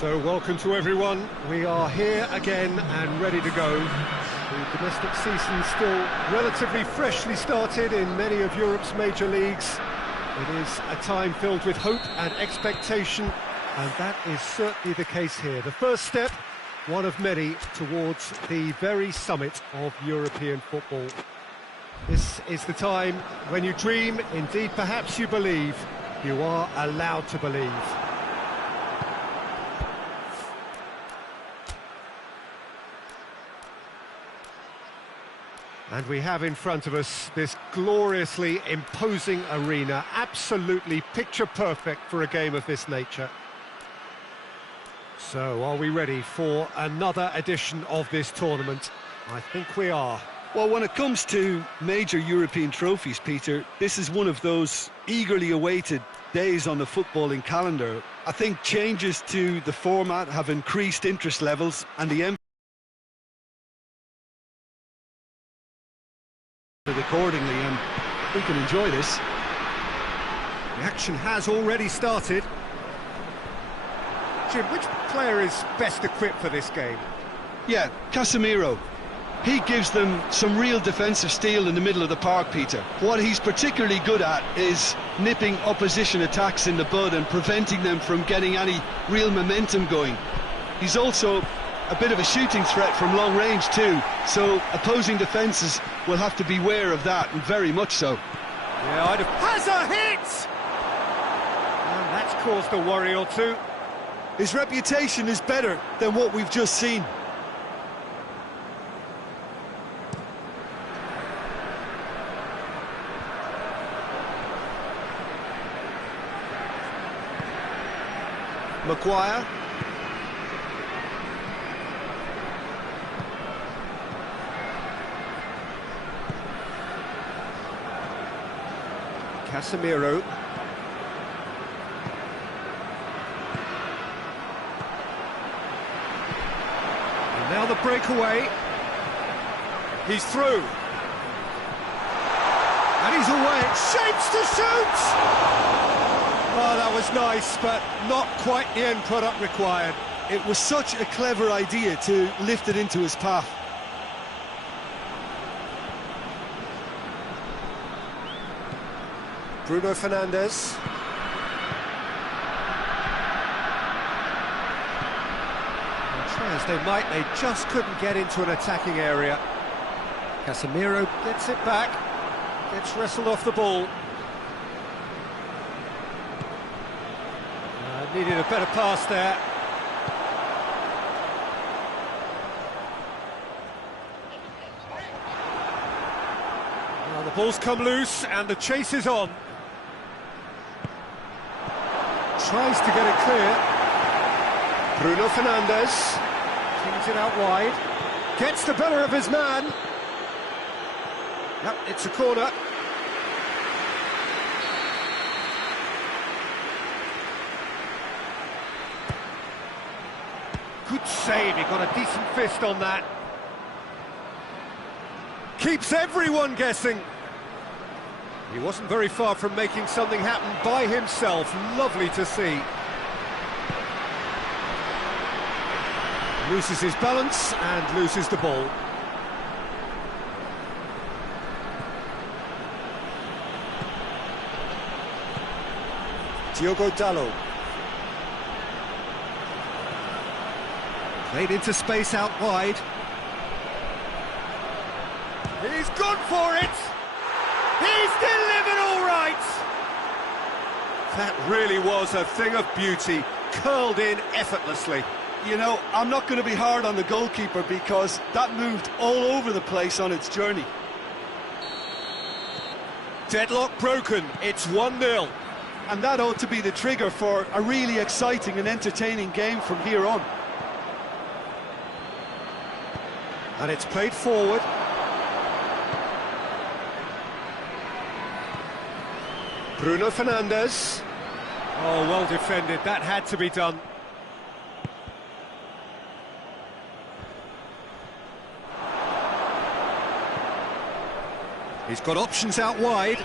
So welcome to everyone. We are here again and ready to go. The domestic season still relatively freshly started in many of Europe's major leagues. It is a time filled with hope and expectation, and that is certainly the case here. The first step, one of many, towards the very summit of European football. This is the time when you dream, indeed perhaps you believe. You are allowed to believe. And we have in front of us this gloriously imposing arena, absolutely picture perfect for a game of this nature. So, are we ready for another edition of this tournament? I think we are. Well, when it comes to major European trophies, Peter, this is one of those eagerly awaited days on the footballing calendar. I think changes to the format have increased interest levels, and the accordingly, and we can enjoy this. The action has already started. Jim, which player is best equipped for this game? Yeah, Casemiro. He gives them some real defensive steel in the middle of the park, Peter. What he's particularly good at is nipping opposition attacks in the bud and preventing them from getting any real momentum going. He's also a bit of a shooting threat from long range too, so opposing defences will have to beware of that, and very much so. Yeah, I'd have... Has a hit! And that's caused a worry or two. His reputation is better than what we've just seen. Maguire. Casemiro. And now the breakaway. He's through. And he's away. Shapes to shoot! Oh, that was nice, but not quite the end product required. It was such a clever idea to lift it into his path. Bruno Fernandes. Try as they might, they just couldn't get into an attacking area. Casemiro gets it back, gets wrestled off the ball. Needed a better pass there. Well, the ball's come loose and the chase is on. Tries to get it clear. Bruno Fernandes kings it out wide. Gets the better of his man. Yep, it's a corner. Good save, he got a decent fist on that. Keeps everyone guessing. He wasn't very far from making something happen by himself. Lovely to see. Loses his balance and loses the ball. Diogo Dalot. Played into space out wide. He's gone for it! He's delivered all right! That really was a thing of beauty, curled in effortlessly. You know, I'm not going to be hard on the goalkeeper because that moved all over the place on its journey. Deadlock broken, it's 1-0. And that ought to be the trigger for a really exciting and entertaining game from here on. And it's played forward. Bruno Fernandes. Oh, well defended, that had to be done. He's got options out wide.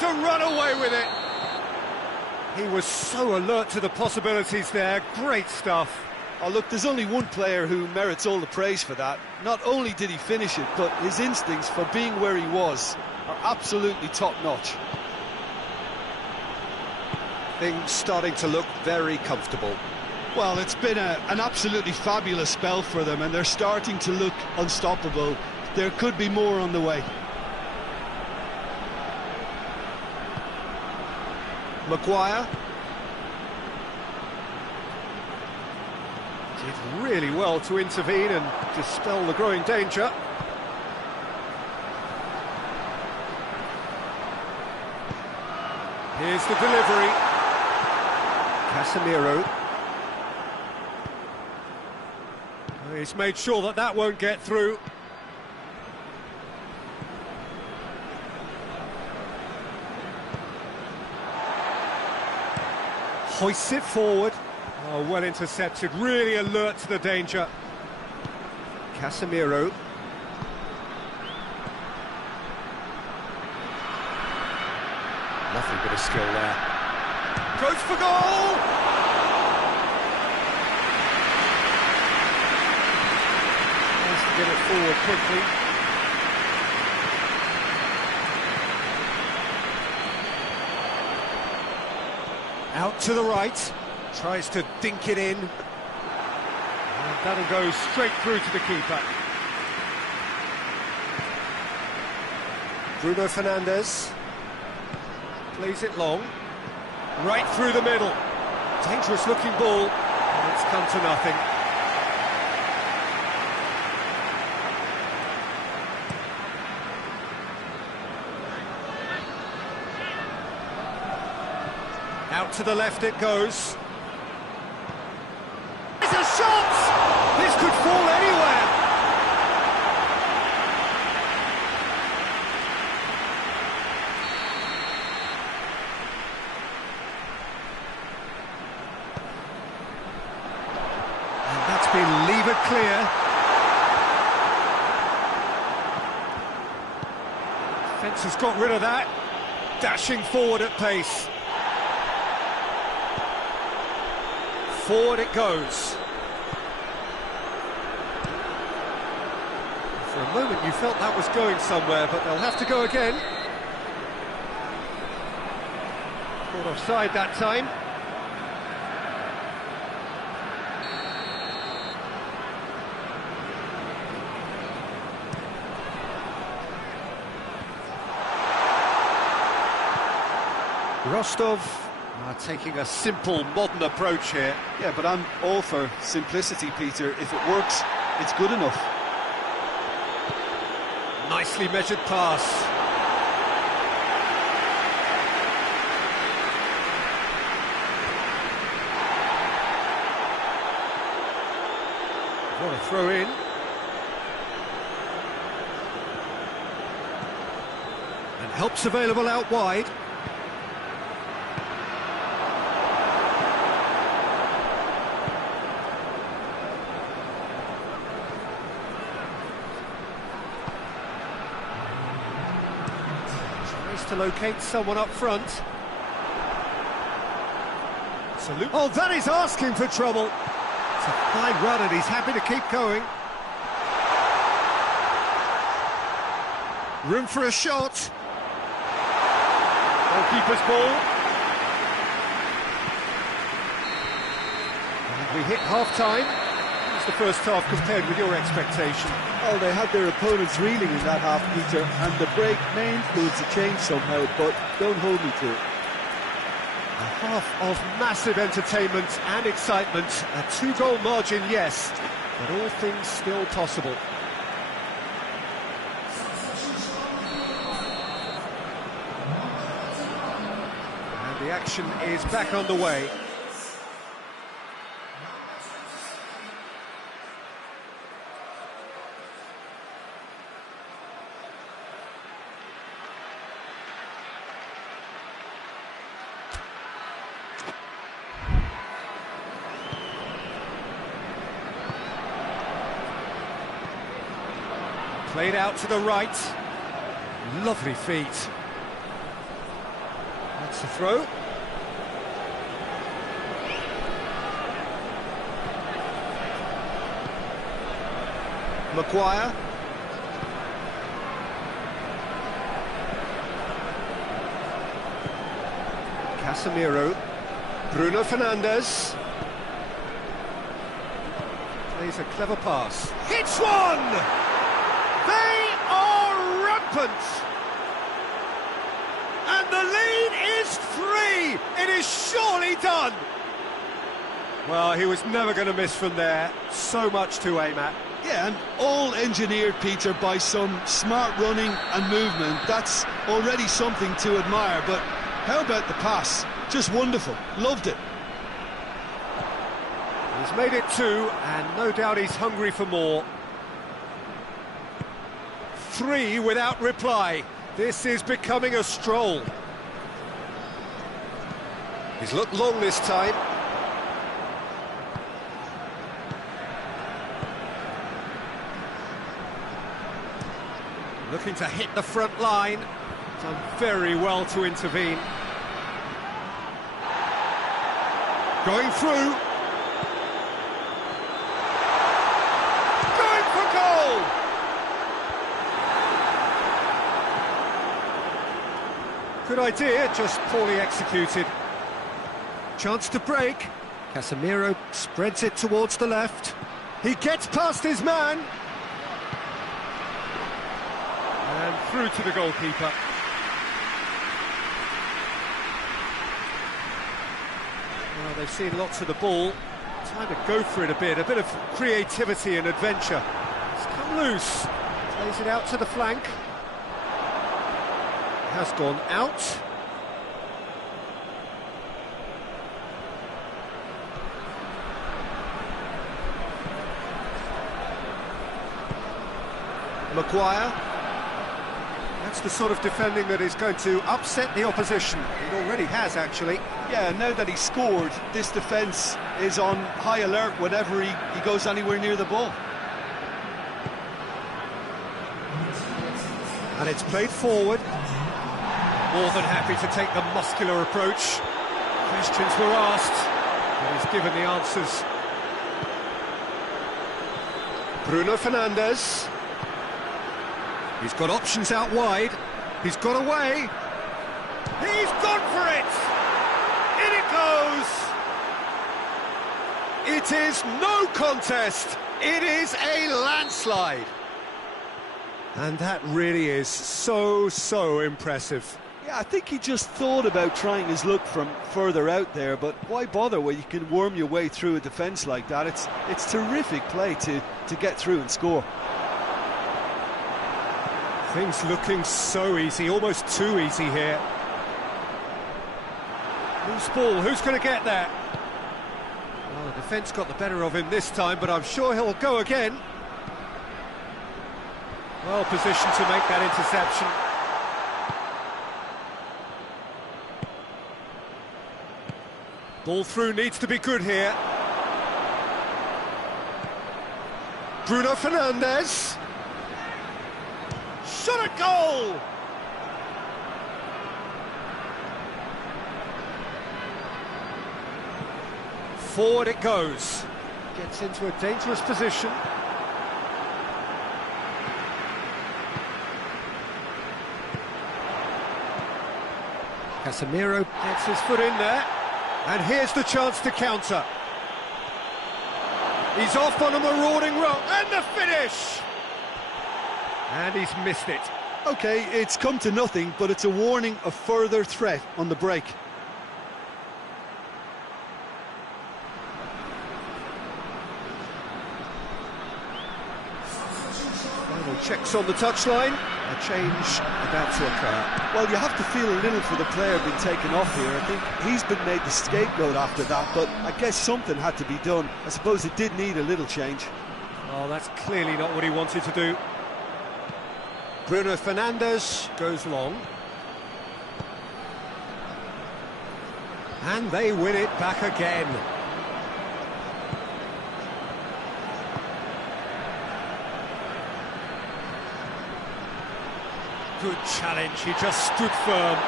to run away with it. He was so alert to the possibilities there. Great stuff. Oh, look, there's only one player who merits all the praise for that. Not only did he finish it, but his instincts for being where he was are absolutely top-notch. Things starting to look very comfortable. Well, it's been an absolutely fabulous spell for them, and they're starting to look unstoppable. There could be more on the way. Maguire. Did really well to intervene and dispel the growing danger. Here's the delivery. Casemiro. He's made sure that that won't get through. Hoists it forward. Oh, well intercepted, really alert to the danger. Casemiro. Lovely bit of skill there. Goes for goal! Has to get it forward quickly. Out to the right. Tries to dink it in. And that'll go straight through to the keeper. Bruno Fernandes. Plays it long. Right through the middle. Dangerous looking ball. And it's come to nothing. Out to the left it goes. It's a shot! This could fall anywhere! And that's been levered clear. Defence has got rid of that. Dashing forward at pace. Forward it goes. For a moment you felt that was going somewhere, but they'll have to go again. Caught offside that time. Rostov are taking a simple, modern approach here. Yeah, but I'm all for simplicity, Peter. If it works, it's good enough. Nicely measured pass. What a throw in. And help's available out wide. To locate someone up front. Salute. Oh, that is asking for trouble. It's a fine run and he's happy to keep going. Room for a shot. Goalkeeper's ball. And we hit half-time. How's the first half compared with your expectation? Oh, they had their opponents reeling in that half, Peter, and the break may influence a change somehow, but don't hold me to it. A half of massive entertainment and excitement. A 2-goal margin, yes, but all things still possible. And the action is back underway. Played out to the right. Lovely feet. That's the throw. Maguire. Casemiro. Bruno Fernandes. Plays a clever pass. Hits one! They are rampant! And the lead is 3! It is surely done! Well, he was never going to miss from there. So much to aim at. Yeah, and all engineered, Peter, by some smart running and movement. That's already something to admire, but how about the pass? Just wonderful. Loved it. He's made it 2, and no doubt he's hungry for more. 3 without reply. This is becoming a stroll. He's looked long this time. Looking to hit the front line. Done very well to intervene. Going through. Going for goal! Good idea, just poorly executed. Chance to break. Casemiro spreads it towards the left. He gets past his man. And through to the goalkeeper. Well, they've seen lots of the ball. Time to go for it a bit of creativity and adventure. It's come loose. Plays it out to the flank. Has gone out. Maguire. That's the sort of defending that is going to upset the opposition. It already has, actually. Yeah, now that he scored, this defence is on high alert whenever he goes anywhere near the ball. And it's played forward. More than happy to take the muscular approach. Questions were asked, and he's given the answers. Bruno Fernandes. He's got options out wide. He's got away. He's gone for it! In it goes! It is no contest. It is a landslide. And that really is so impressive. Yeah, I think he just thought about trying his luck from further out there, but why bother when you can worm your way through a defence like that? It's terrific play to get through and score. Things looking so easy, almost too easy here. Loose ball, who's going to get that? Well, the defence got the better of him this time, but I'm sure he'll go again. Well positioned to make that interception. Ball through needs to be good here. Bruno Fernandes. Shot at goal! Forward it goes. Gets into a dangerous position. Casemiro gets his foot in there. And here's the chance to counter. He's off on a marauding run. And the finish! And he's missed it. OK, it's come to nothing, but it's a warning of further threat on the break. Final checks on the touchline. A change about to occur. Well, you have to feel a little for the player being taken off here. I think he's been made the scapegoat after that, but I guess something had to be done. I suppose it did need a little change. Oh, that's clearly not what he wanted to do. Bruno Fernandes goes long. And they win it back again. Good challenge, he just stood firm.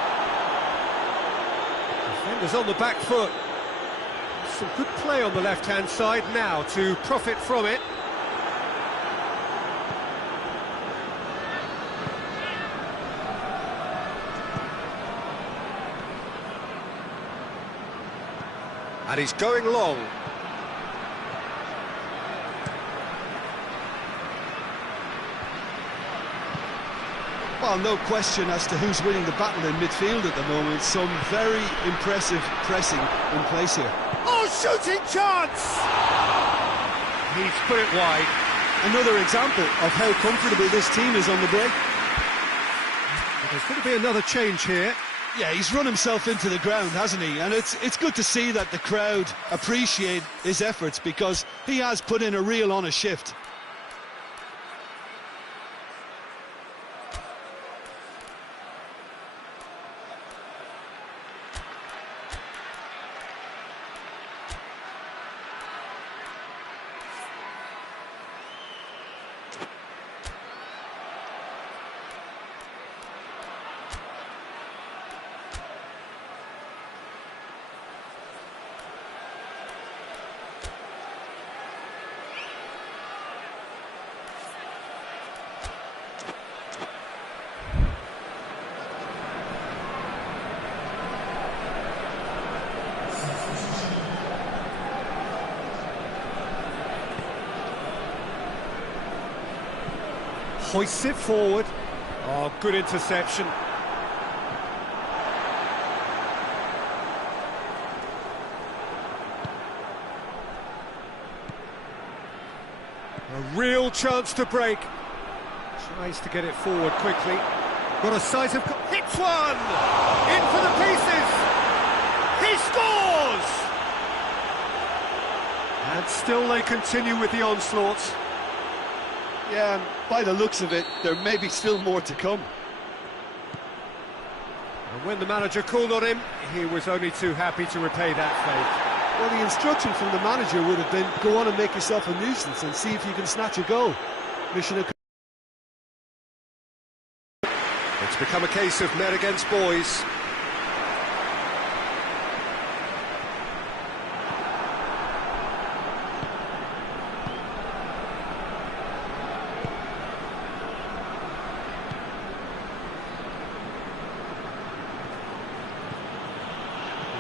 was on the back foot. Some good play on the left-hand side now to profit from it. And he's going long. Well, no question as to who's winning the battle in midfield at the moment. Some very impressive pressing in place here. Oh, shooting chance! He's put it wide. Another example of how comfortable this team is on the break. There's going to be another change here. Yeah, he's run himself into the ground, hasn't he? And it's good to see that the crowd appreciate his efforts, because he has put in a real honest shift. Hoists it forward. Oh, good interception. A real chance to break. Tries to get it forward quickly. Got a size of... Hits one! In for the pieces! He scores! And still they continue with the onslaughts. Yeah, and by the looks of it, there may be still more to come. And when the manager called on him, he was only too happy to repay that favour. Well, the instruction from the manager would have been, go on and make yourself a nuisance and see if you can snatch a goal. Mission accomplished. It's become a case of men against boys.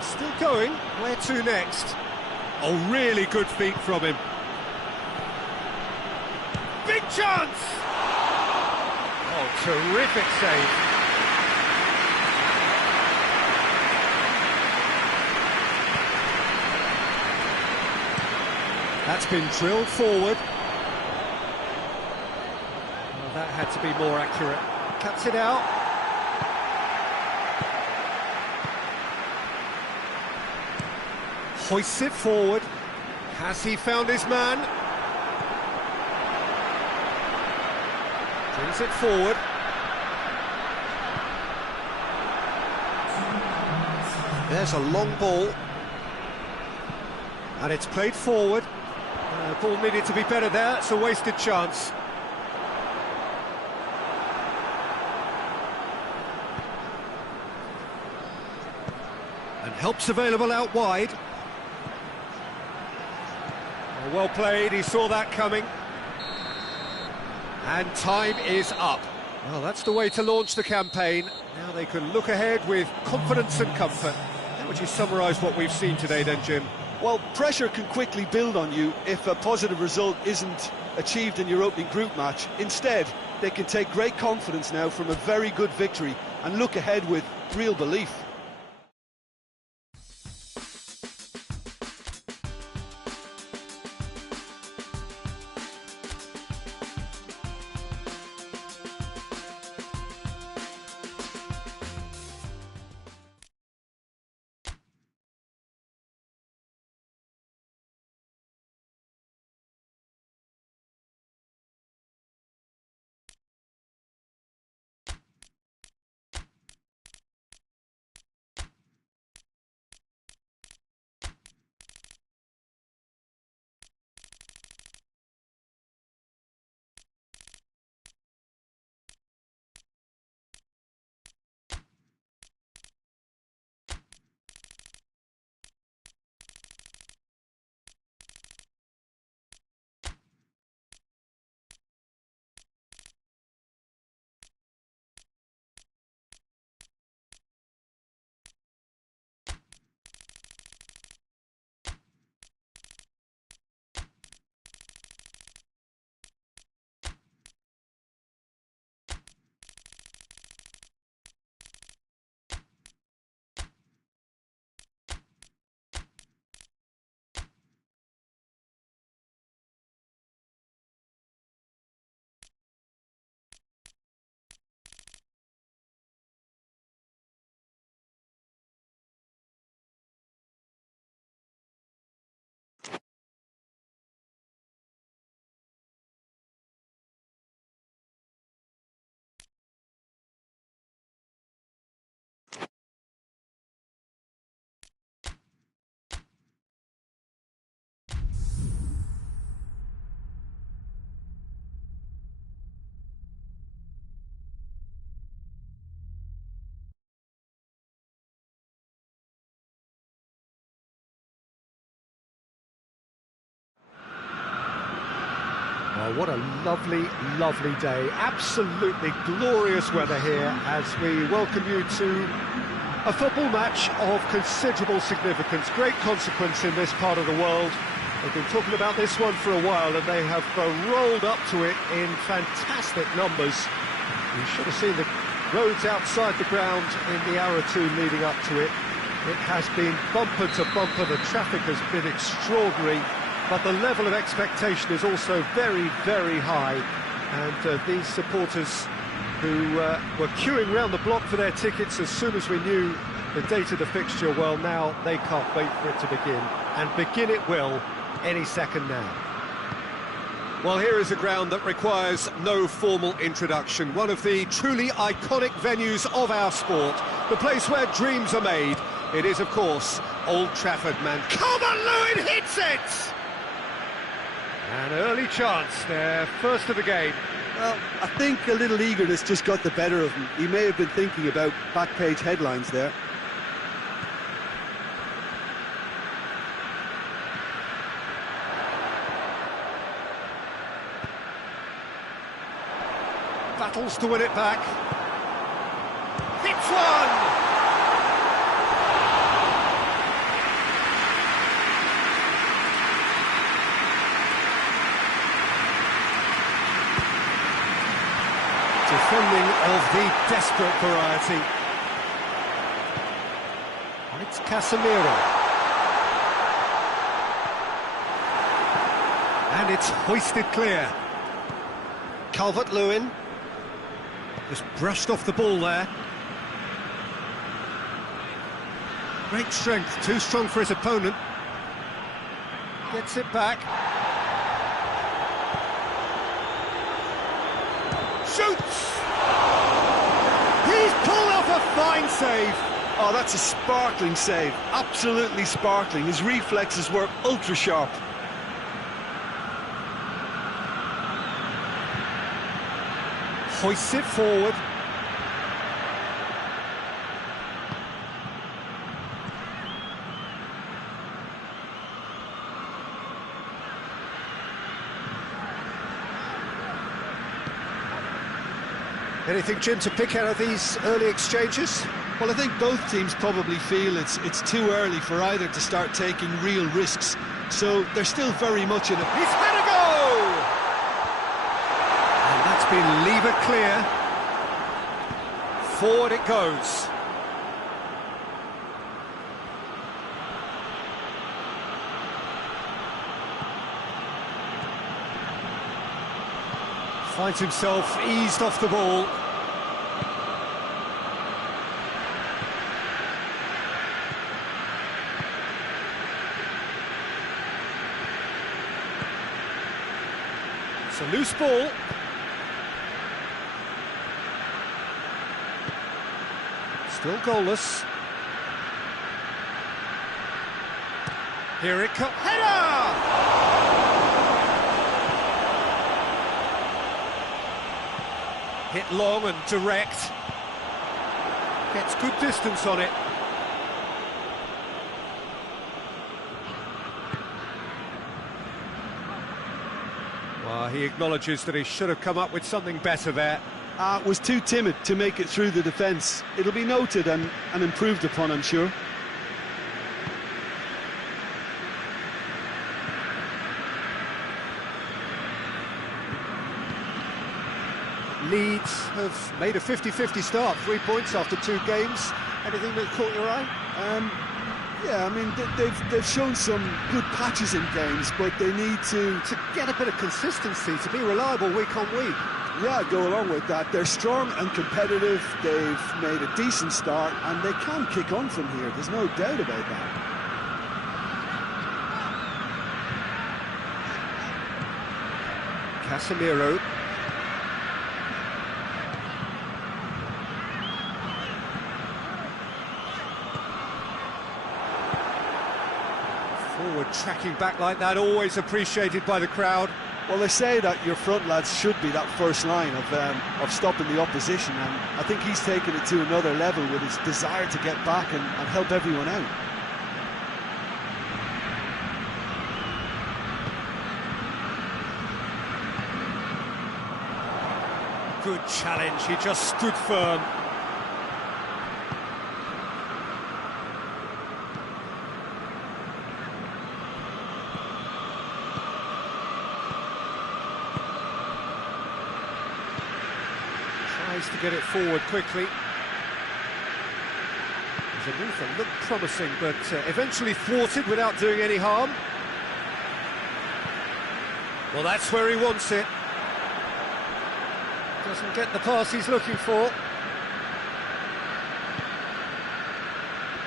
Still going. Where to next? Oh, really good feet from him. Big chance! Oh, terrific save. That's been drilled forward. Well, that had to be more accurate. Cuts it out. Hoists it forward. Has he found his man? Brings it forward. There's a long ball. And it's played forward. Ball needed to be better there. It's a wasted chance. And help's available out wide. Well played, he saw that coming. And time is up. Well, that's the way to launch the campaign. Now they can look ahead with confidence and comfort. How would you summarise what we've seen today then, Jim? Well, pressure can quickly build on you if a positive result isn't achieved in your opening group match. Instead, they can take great confidence now from a very good victory and look ahead with real belief. Well, what a lovely, lovely day. Absolutely glorious weather here as we welcome you to a football match of considerable significance, great consequence in this part of the world. They've been talking about this one for a while and they have rolled up to it in fantastic numbers. You should have seen the roads outside the ground in the hour or two leading up to it. It has been bumper to bumper, the traffic has been extraordinary, but the level of expectation is also very, very high. And these supporters who were queuing round the block for their tickets as soon as we knew the date of the fixture, well, now they can't wait for it to begin. And begin it will any second now. Well, here is a ground that requires no formal introduction. One of the truly iconic venues of our sport. The place where dreams are made. It is, of course, Old Trafford, man. Come on, Lewin hits it! An early chance there, first of the game. Well, I think a little eagerness just got the better of him. He may have been thinking about back-page headlines there. Battles to win it back. Hits one! Defending of the desperate variety. And it's Casemiro. And it's hoisted clear. Calvert-Lewin. Just brushed off the ball there. Great strength, too strong for his opponent. Gets it back. Shoots! He's pulled off a fine save. Oh, that's a sparkling save. Absolutely sparkling. His reflexes were ultra-sharp. Hoists it forward. Anything, Jim, to pick out of these early exchanges? Well, I think both teams probably feel it's too early for either to start taking real risks. So they're still very much in a... He's had a go! And that's been lever clear. Forward it goes. Finds himself eased off the ball. It's a loose ball. Still goalless. Here it comes. Header! Hit long and direct. Gets good distance on it. Well, he acknowledges that he should have come up with something better there. Was too timid to make it through the defence. It'll be noted and improved upon, I'm sure. Leeds have made a 50-50 start, 3 points after 2 games. Anything that caught your eye? Yeah, I mean, they've shown some good patches in games, but they need to get a bit of consistency, to be reliable week on week. Yeah, go along with that. They're strong and competitive, they've made a decent start, and they can kick on from here, there's no doubt about that. Casemiro. Forward tracking back like that, always appreciated by the crowd. Well, they say that your front lads should be that first line of stopping the opposition, and I think he's taken it to another level with his desire to get back and help everyone out. good challenge, he just stood firm. Tries to get it forward quickly. The move that looked promising, but eventually thwarted without doing any harm. Well, that's where he wants it. Doesn't get the pass he's looking for.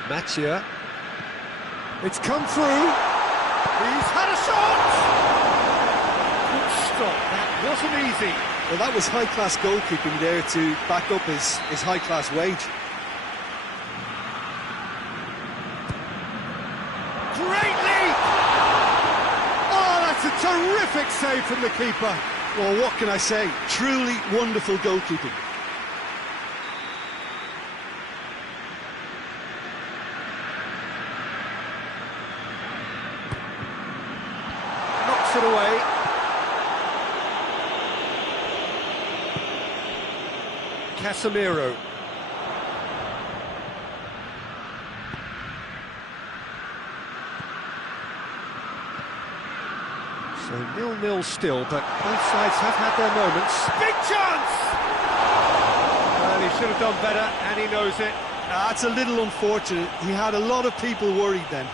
Mattia. It's come through. He's had a shot! Good stop. That wasn't easy. Well, that was high-class goalkeeping there to back up his high-class wage. Great leap! Oh, that's a terrific save from the keeper. Well, what can I say? Truly wonderful goalkeeping. Knocks it away. Casemiro. So 0-0 still, but both sides have had their moments. Big chance! Well, he should have done better, and he knows it. That's a little unfortunate. He had a lot of people worried then.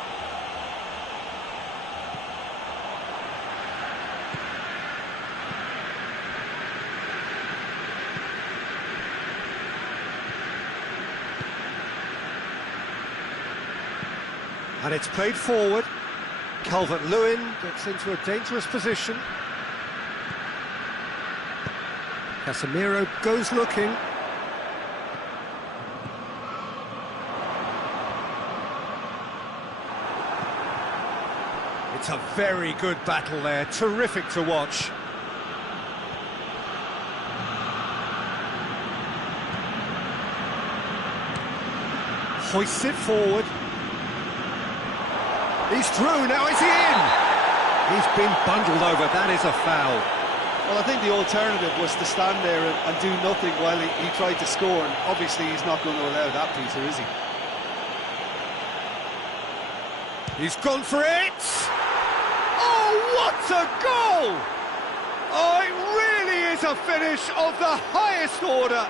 And it's played forward. Calvert-Lewin gets into a dangerous position. Casemiro goes looking. It's a very good battle there, terrific to watch. Hoists it forward. He's through, now is he in? He's been bundled over, that is a foul. Well, I think the alternative was to stand there and do nothing while he tried to score, and obviously he's not going to allow that, Peter, is he? He's gone for it! Oh, what a goal! Oh, it really is a finish of the highest order.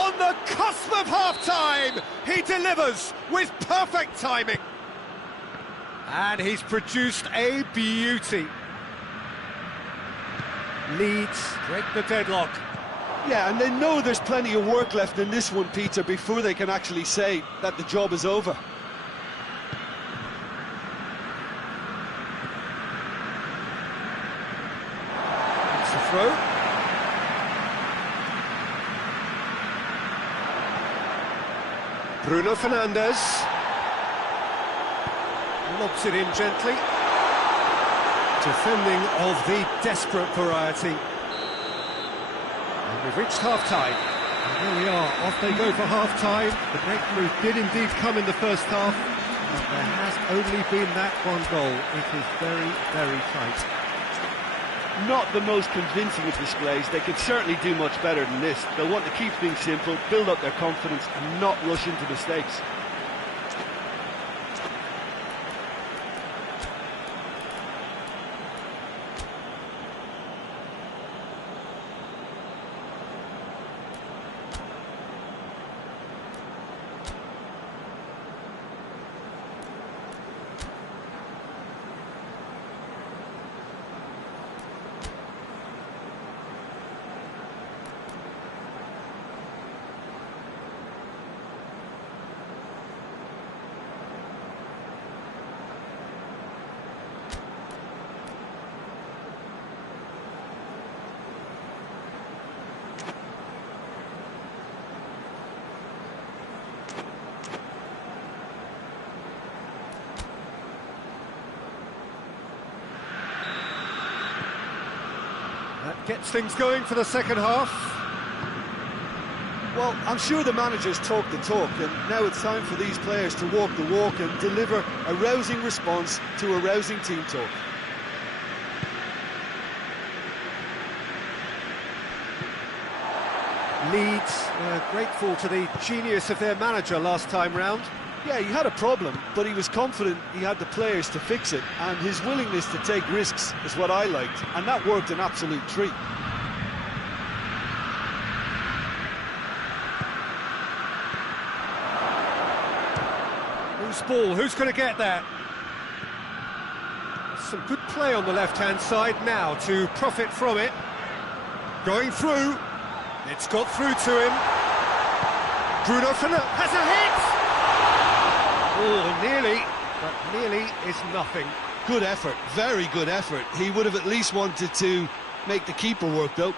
On the cusp of half-time, he delivers with perfect timing. And he's produced a beauty. Leeds break the deadlock. Yeah, and they know there's plenty of work left in this one, Peter, before they can actually say that the job is over. It's a throw. Bruno Fernandes. Lobs it in gently. Defending of the desperate variety. And we've reached half-time. And here we are, off they go for half-time. The breakthrough did indeed come in the first half, but there has only been that one goal. It is very, very tight. Not the most convincing of displays. They could certainly do much better than this. They'll want to keep things simple, build up their confidence, and not rush into mistakes. That gets things going for the second half. Well, I'm sure the managers talk the talk, and now it's time for these players to walk the walk and deliver a rousing response to a rousing team talk. Leeds grateful to the genius of their manager last time round. Yeah, he had a problem, but he was confident he had the players to fix it, and his willingness to take risks is what I liked, and that worked an absolute treat. Whose ball? Who's going to get that? Some good play on the left-hand side now to profit from it. Going through. It's got through to him. Bruno Fernandes has a hit! Oh, nearly, but nearly is nothing. Good effort, very good effort. He would have at least wanted to make the keeper work, though.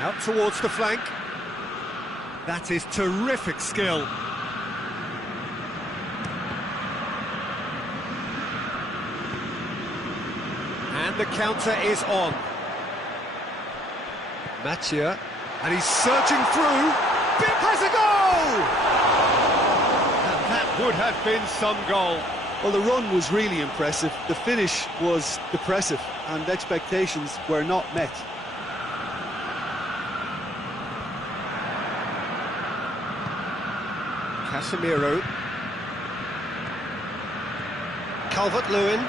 Out towards the flank. That is terrific skill. And the counter is on. Mathieu, and he's surging through. Bip has a goal! And that would have been some goal. Well, the run was really impressive. The finish was depressive, and expectations were not met. Casemiro. Calvert-Lewin.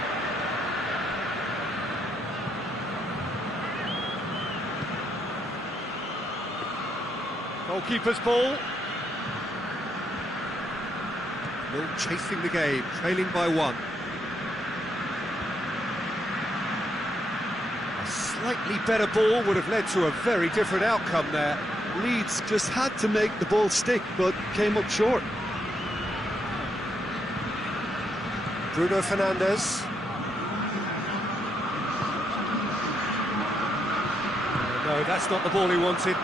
Goalkeeper's ball. Mill chasing the game, trailing by 1. A slightly better ball would have led to a very different outcome there. Leeds just had to make the ball stick, but came up short. Bruno Fernandes. No, that's not the ball he wanted.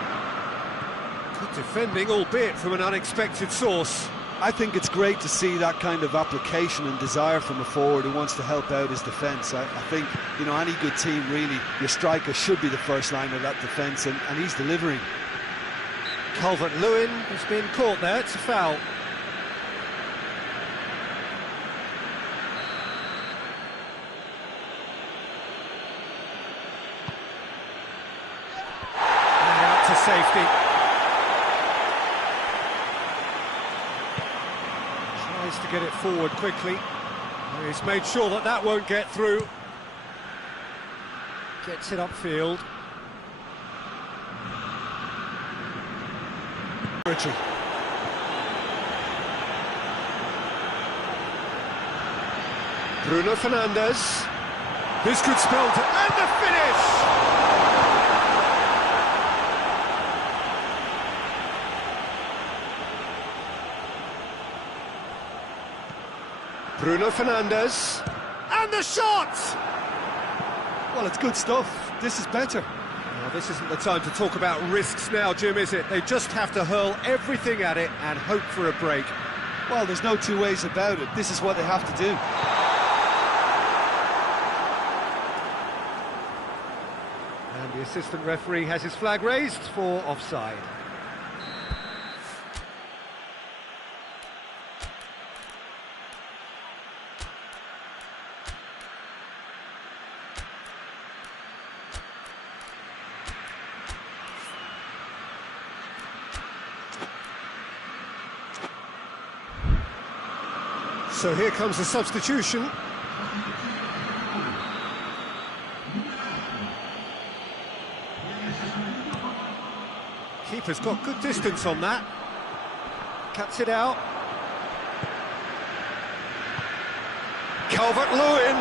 Good defending, albeit from an unexpected source. I think it's great to see that kind of application and desire from a forward who wants to help out his defence. I think, you know, any good team, really, your striker should be the first line of that defence, and he's delivering. Calvert-Lewin has been caught there, it's a foul. And out to safety. Tries to get it forward quickly. He's made sure that that won't get through. Gets it upfield. Bruno Fernandes. This could spell to and the finish! Bruno Fernandes. And the shot! Well, it's good stuff. This is better. Well, this isn't the time to talk about risks now, Jim, is it? They just have to hurl everything at it and hope for a break. Well, there's no two ways about it. This is what they have to do. And the assistant referee has his flag raised for offside. So here comes the substitution. Keeper's got good distance on that. Cuts it out. Calvert-Lewin.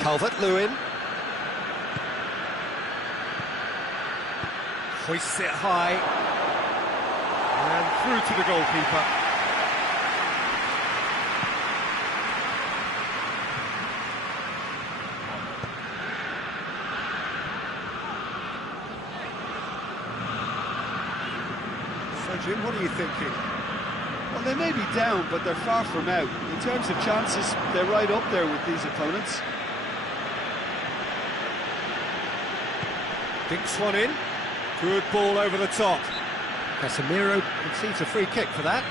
Calvert-Lewin. Hoists it high, and through to the goalkeeper. So, Jim, what are you thinking? Well, they may be down, but they're far from out. In terms of chances, they're right up there with these opponents. Dinks one in. Good ball over the top. Casemiro concedes a free kick for that.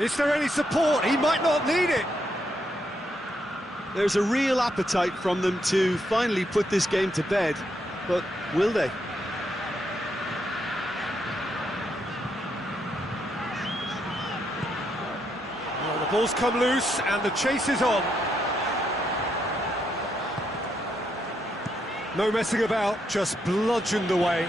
Is there any support? He might not need it. There's a real appetite from them to finally put this game to bed, but will they? Well, the ball's come loose and the chase is on. No messing about, just bludgeoned away.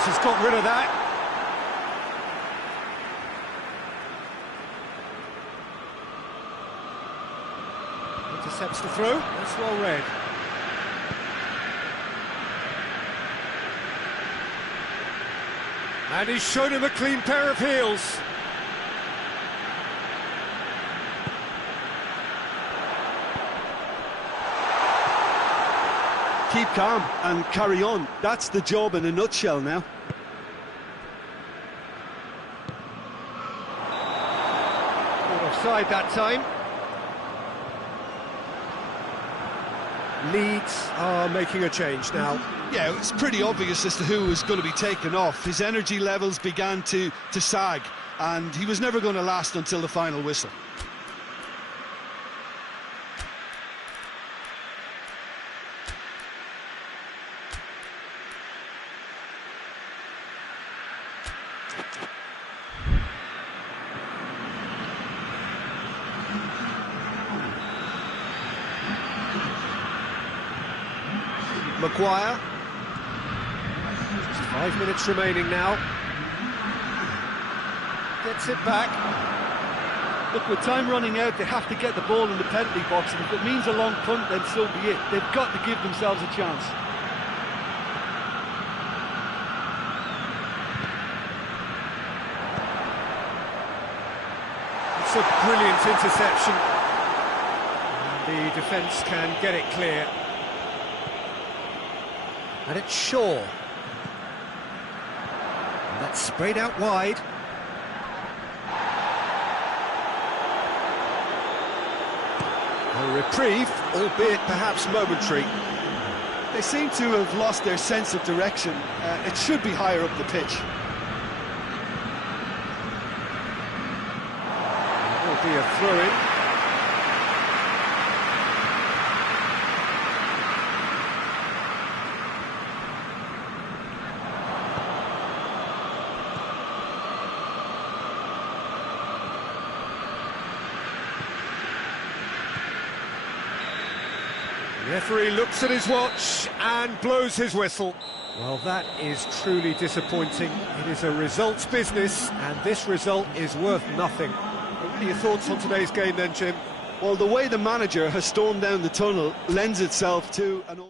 Has got rid of that. Intercepts the throw. That's well read. And he's shown him a clean pair of heels. Keep calm and carry on. That's the job in a nutshell now. Offside that time. Leeds are making a change now. Yeah, it's pretty obvious as to who was going to be taken off. His energy levels began to sag, and he was never going to last until the final whistle. Maguire. Just 5 minutes remaining now. Gets it back. Look, with time running out, they have to get the ball in the penalty box, and if it means a long punt, then so be it. They've got to give themselves a chance. It's a brilliant interception. And the defence can get it clear. And it's Shaw. And that's sprayed out wide. A reprieve, albeit perhaps momentary. They seem to have lost their sense of direction. It should be higher up the pitch. It will be a throw-in. The referee looks at his watch and blows his whistle. Well, that is truly disappointing. It is a results business, and this result is worth nothing. What are your thoughts on today's game then, Jim? Well, the way the manager has stormed down the tunnel lends itself to an...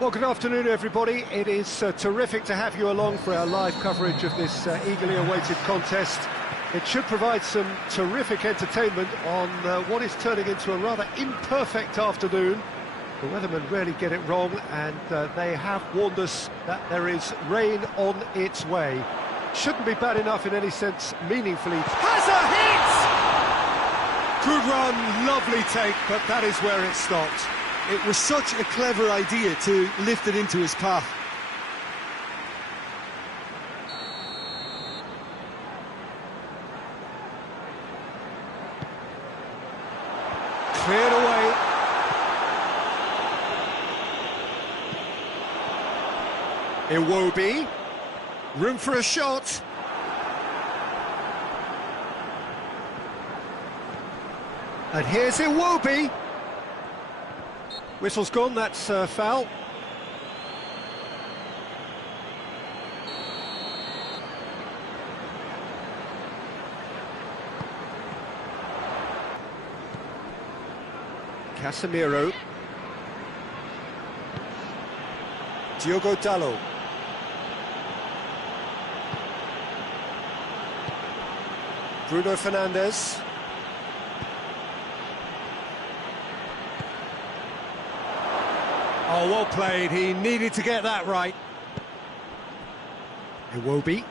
Well, good afternoon, everybody. It is terrific to have you along for our live coverage of this eagerly awaited contest. It should provide some terrific entertainment on what is turning into a rather imperfect afternoon. The weathermen rarely get it wrong, and they have warned us that there is rain on its way. Shouldn't be bad enough in any sense, meaningfully. Has a hit! Good run, lovely take, but that is where it stopped. It was such a clever idea to lift it into his path. Cleared away. Iwobi. Room for a shot. And here's Iwobi. Whistle's gone, that's foul. Casemiro. Diogo Dalot. Bruno Fernandes. Oh, well played. He needed to get that right. Iwobi.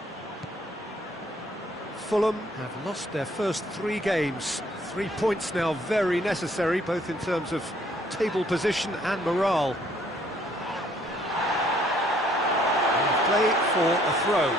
Fulham have lost their first 3 games. 3 points now very necessary, both in terms of table position and morale. And play for a throw.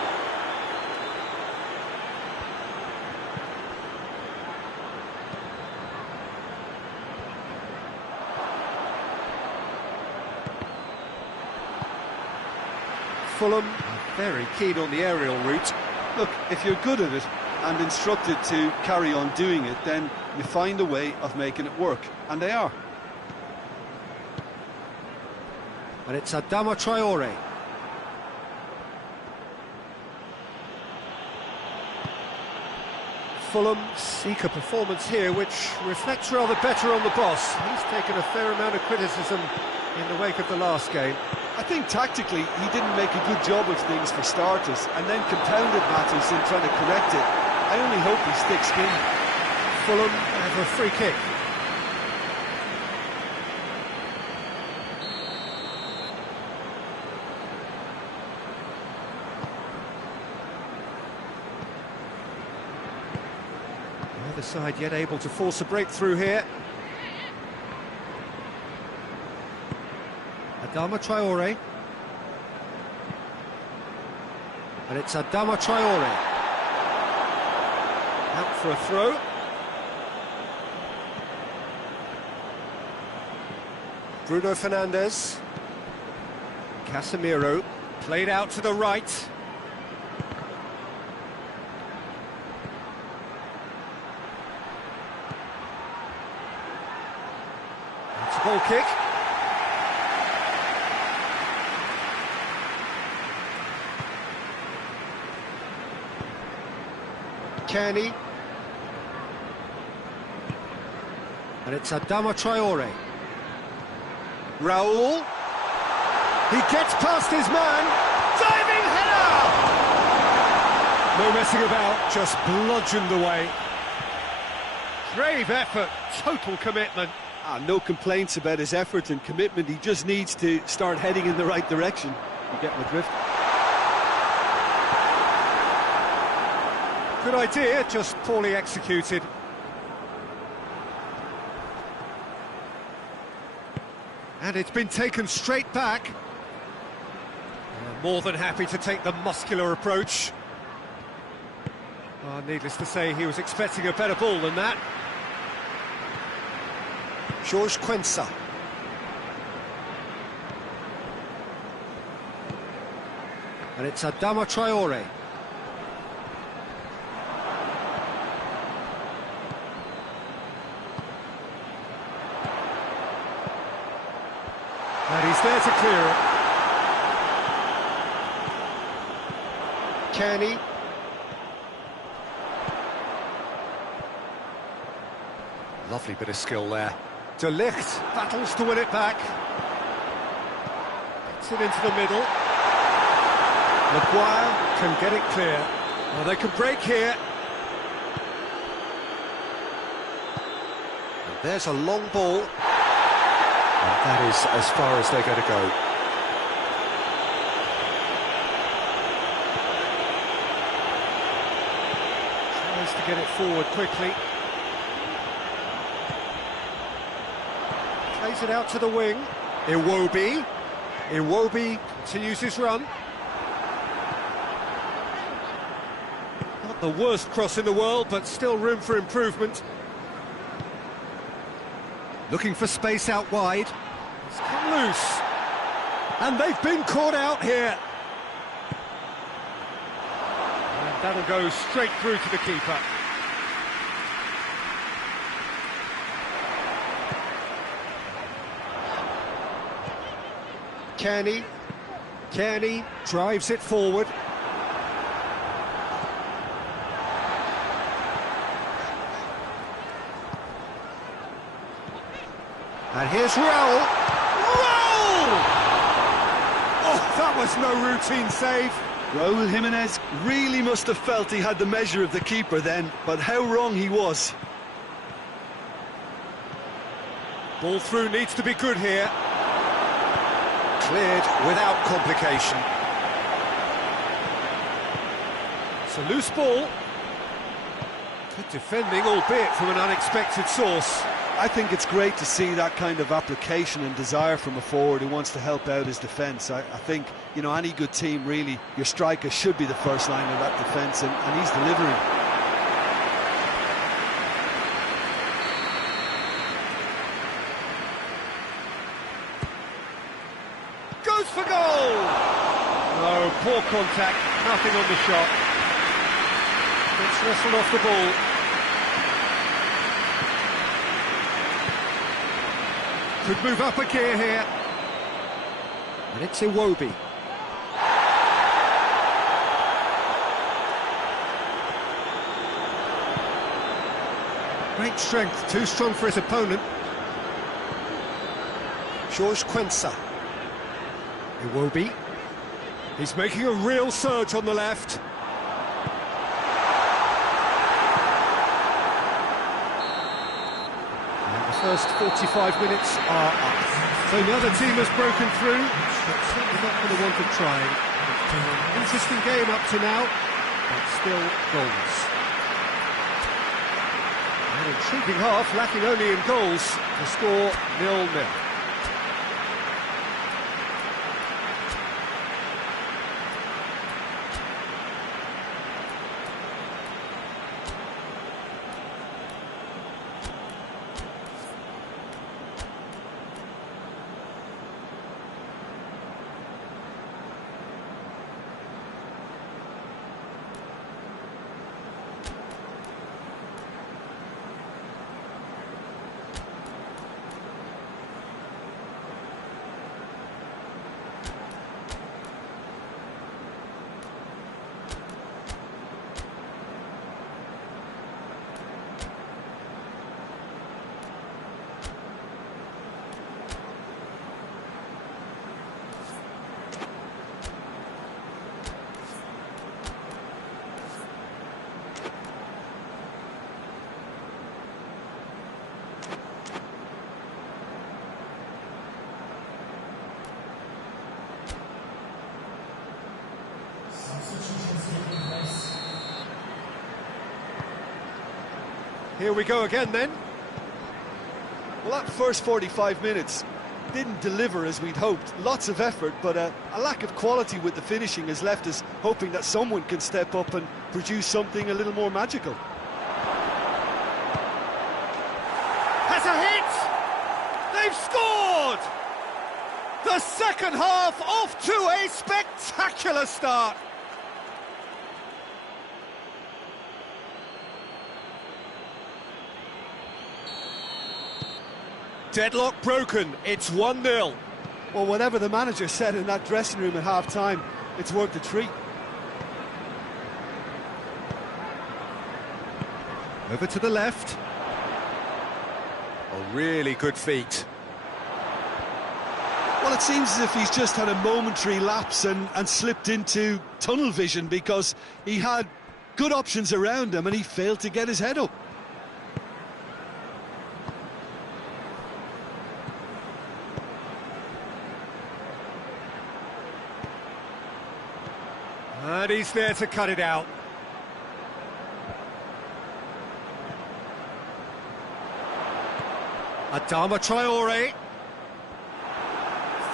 Fulham are very keen on the aerial route. Look, if you're good at it and instructed to carry on doing it, then you find a way of making it work, and they are. And it's Adama Traore. Fulham seek a performance here which reflects rather better on the boss. He's taken a fair amount of criticism in the wake of the last game. I think tactically he didn't make a good job of things for starters, and then compounded matters in trying to correct it. I only hope he sticks in. Fulham have a free kick. Neither side yet able to force a breakthrough here. Adama Traore. And it's Adama Traore. Out for a throw. Bruno Fernandes. Casemiro. Played out to the right. It's a goal kick. Kenny. And it's Adama Traore. Raul. He gets past his man. Diving header! No messing about, just bludgeoned away. Brave effort, total commitment. No complaints about his effort and commitment. He just needs to start heading in the right direction. You get my drift. Good idea, just poorly executed. And it's been taken straight back. More than happy to take the muscular approach. Needless to say, he was expecting a better ball than that. George Quensa. And it's Adama Traore. And he's there to clear it. Kenny. Lovely bit of skill there. De Ligt battles to win it back. Gets it into the middle. Maguire can get it clear. Well, they can break here. And there's a long ball. And that is as far as they're going to go. Tries to get it forward quickly. Plays it out to the wing. Iwobi continues his run. Not the worst cross in the world, but still room for improvement. Looking for space out wide. It's come loose. And they've been caught out here. And that'll go straight through to the keeper. Kearney drives it forward. And here's Raul. Oh, that was no routine save. Raul Jimenez really must have felt he had the measure of the keeper then, but how wrong he was. Ball through needs to be good here. Cleared without complication. It's a loose ball. Good defending, albeit from an unexpected source. I think it's great to see that kind of application and desire from a forward who wants to help out his defence. I think, you know, any good team, really, your striker should be the first line of that defence, and he's delivering. Goes for goal! No, poor contact, nothing on the shot. Gets wrestled off the ball. Could move up a gear here. And it's Iwobi. Great strength, too strong for his opponent. George Quensa. Iwobi. He's making a real surge on the left. First 45 minutes are up. So the other team has broken through, but certainly not for the want of trying. It's been an interesting game up to now, but still goals. An intriguing half, lacking only in goals, to score 0-0. Here we go again then. Well, that first 45 minutes didn't deliver as we'd hoped. Lots of effort, but a lack of quality with the finishing has left us hoping that someone can step up and produce something a little more magical. Has a hit! They've scored! The second half off to a spectacular start. Deadlock broken, it's 1-0. Well, whatever the manager said in that dressing room at half-time, it's worth the treat. Over to the left. Oh, really good feet. Well, it seems as if he's just had a momentary lapse and slipped into tunnel vision, because he had good options around him and he failed to get his head up. And he's there to cut it out. Adama Traore.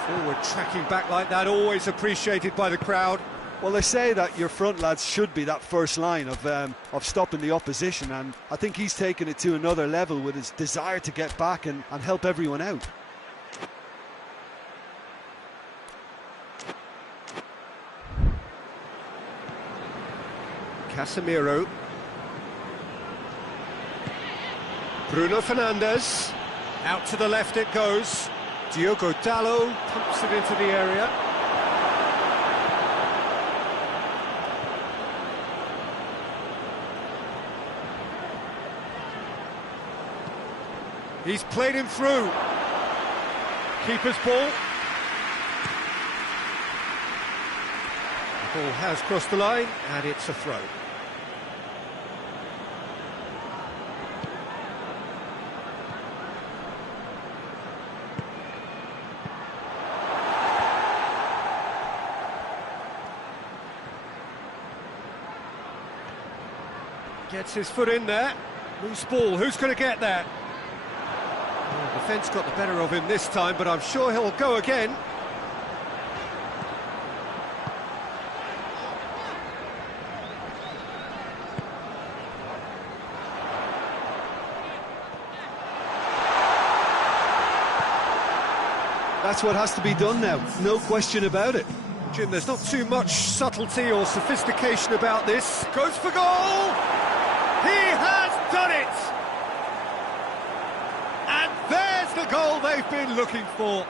Forward tracking back like that, always appreciated by the crowd. Well, they say that your front lads should be that first line of stopping the opposition, and I think he's taken it to another level with his desire to get back and help everyone out. Casemiro. Bruno Fernandes. Out to the left it goes. Diogo Dalot pumps it into the area. He's played him through. Keeper's ball. The ball has crossed the line, and it's a throw. Gets his foot in there. Loose ball, who's going to get that? Oh, defence got the better of him this time, but I'm sure he'll go again. That's what has to be done now, no question about it. Jim, there's not too much subtlety or sophistication about this. Goes for goal! He has done it! And there's the goal they've been looking for.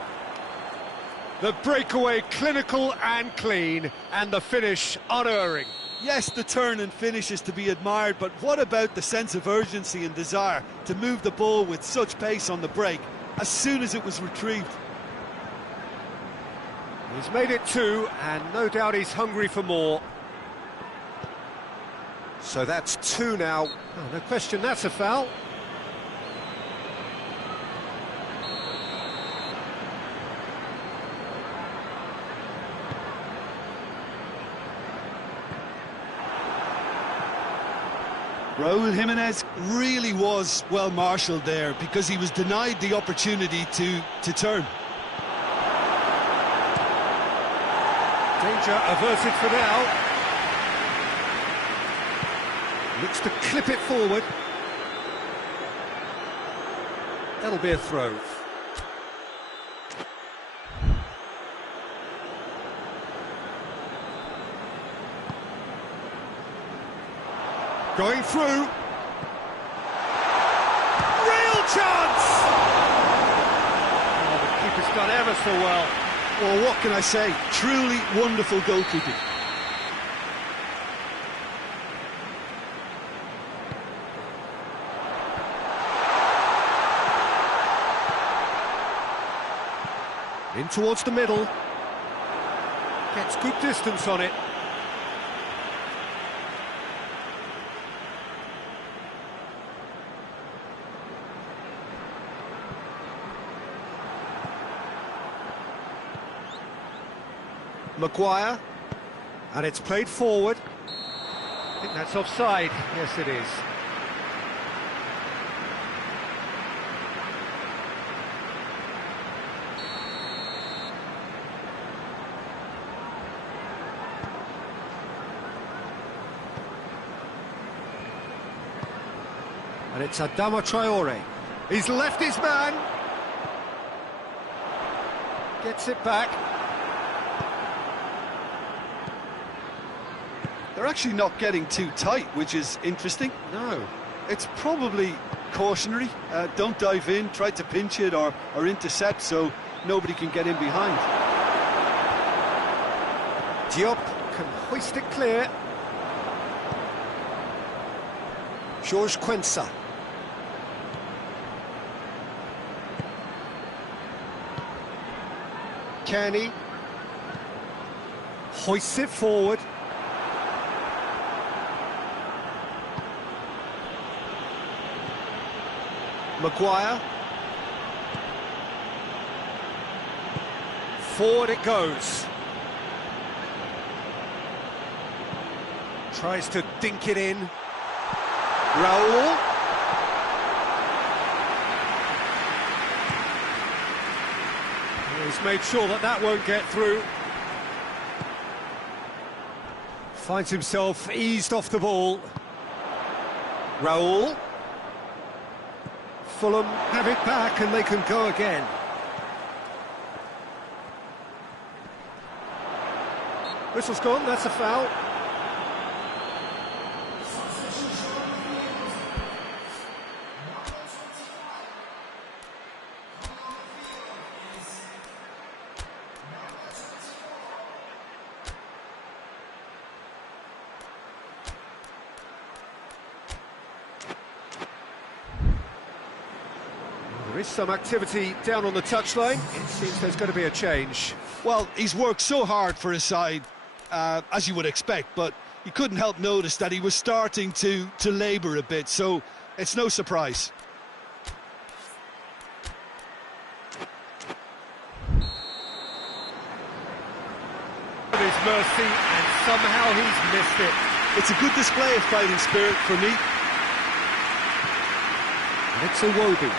The breakaway clinical and clean, and the finish unerring. Yes, the turn and finish is to be admired, but what about the sense of urgency and desire to move the ball with such pace on the break as soon as it was retrieved? He's made it 2, and no doubt he's hungry for more. So that's 2 now. Oh, no question, that's a foul. Raúl Jiménez really was well marshalled there, because he was denied the opportunity to turn. Danger averted for now. Looks to clip it forward. That'll be a throw. Going through. Real chance! Oh, the keeper's done ever so well. Well, what can I say? Truly wonderful goalkeeping. In towards the middle. Gets good distance on it. Maguire, and it's played forward. I think that's offside. Yes, it is. And it's Adama Traore. He's left his man. Gets it back. They're actually not getting too tight, which is interesting. No. It's probably cautionary. Don't dive in, try to pinch it or intercept so nobody can get in behind. Diop can hoist it clear. George Quensa. Kenny hoists it forward. Maguire. Forward it goes. Tries to dink it in. Raul. He's made sure that that won't get through. Finds himself eased off the ball. Raul. Fulham have it back and they can go again. Whistle's gone, that's a foul. There is some activity down on the touchline. It seems there's going to be a change. Well, he's worked so hard for his side, as you would expect, but you couldn't help notice that he was starting to labour a bit, so it's no surprise. His mercy, and somehow he's missed it. It's a good display of fighting spirit for me. And it's a Iwobi.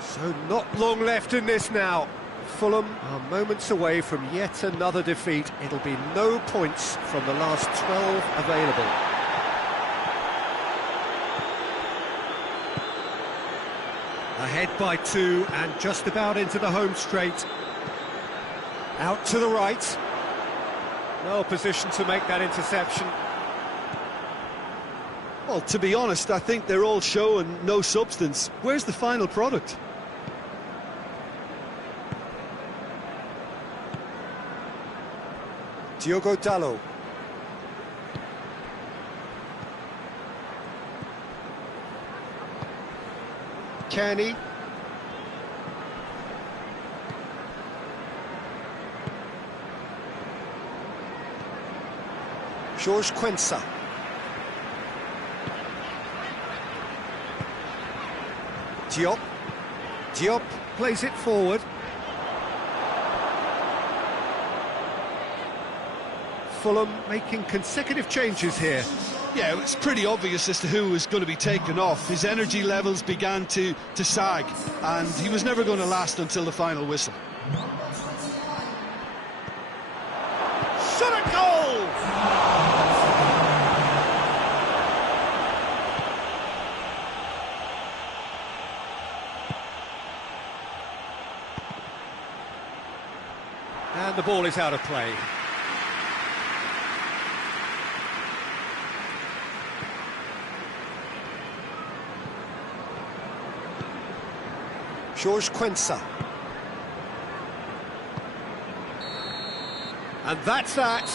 So not long left in this now. Fulham are moments away from yet another defeat. It'll be no points from the last 12 available. Ahead by 2 and just about into the home straight. Out to the right. Well positioned to make that interception. Well, to be honest, I think they're all show and no substance. Where's the final product? Diogo Dalot. Kenny. George Quensa. Diop. Diop plays it forward. Fulham making consecutive changes here. Yeah, it was pretty obvious as to who was going to be taken off. His energy levels began to sag, and he was never going to last until the final whistle. Shot at goal! And the ball is out of play. George Quensa. And that's that.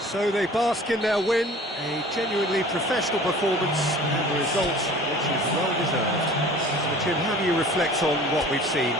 So they bask in their win. A genuinely professional performance and a result which is well deserved. So Jim, how do you reflect on what we've seen?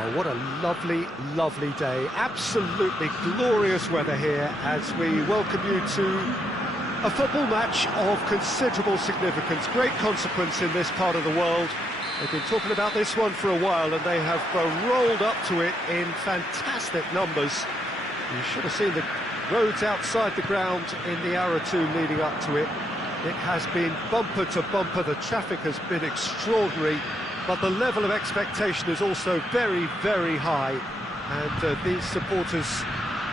Well, what a lovely, lovely day. Absolutely glorious weather here as we welcome you to a football match of considerable significance, great consequence in this part of the world. They've been talking about this one for a while and they have rolled up to it in fantastic numbers. You should have seen the roads outside the ground in the hour or two leading up to it. It has been bumper to bumper, the traffic has been extraordinary, but the level of expectation is also very, very high. And these supporters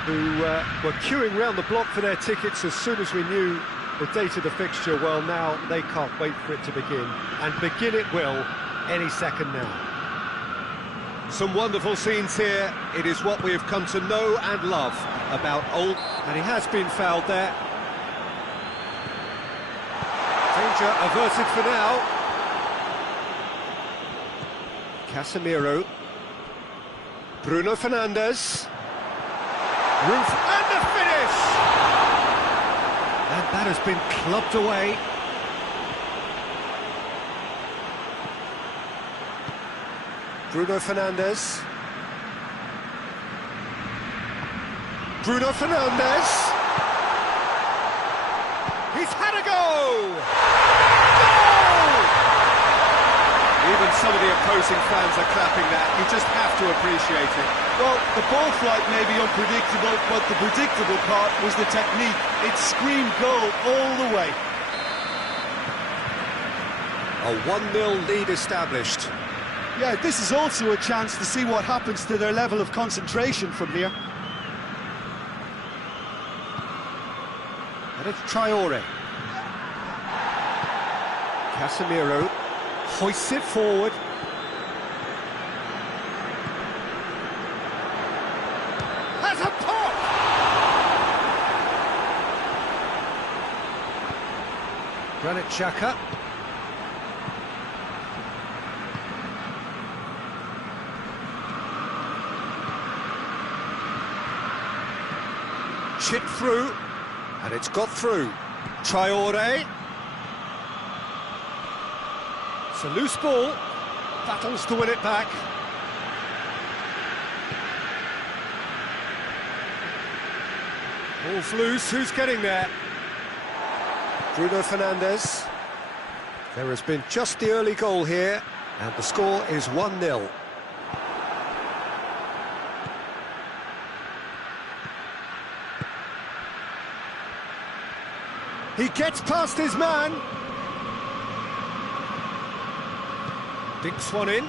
who were queuing round the block for their tickets as soon as we knew the date of the fixture, well, now they can't wait for it to begin. And begin it will any second now. Some wonderful scenes here. It is what we have come to know and love about old... And he has been fouled there. Danger averted for now. Casemiro. Bruno Fernandes. Roof and the finish! And that has been clubbed away. Bruno Fernandes. Bruno Fernandes. He's had a go! Goal! Even some of the opposing fans are clapping that. You just have to appreciate it. Well, the ball flight may be unpredictable, but the predictable part was the technique. It screamed goal all the way. A 1-0 lead established. Yeah, this is also a chance to see what happens to their level of concentration from here. And it's Traore. Casemiro hoists it forward. Has a pop! Granit Xhaka. Chipped through, and it's got through. Traore. It's a loose ball, battles to win it back. Ball's loose, who's getting there? Bruno Fernandes. There has been just the early goal here, and the score is 1-0. He gets past his man. Dinks one in.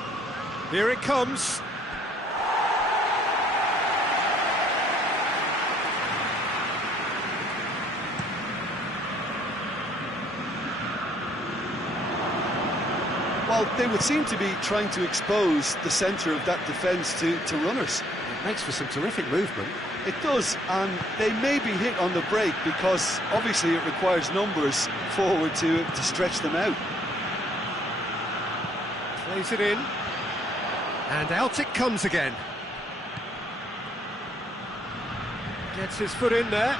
Here it comes. Well, they would seem to be trying to expose the centre of that defence to runners. It makes for some terrific movement. It does, and they may be hit on the break because obviously it requires numbers forward to stretch them out. Plays it in, and out it comes again. Gets his foot in there.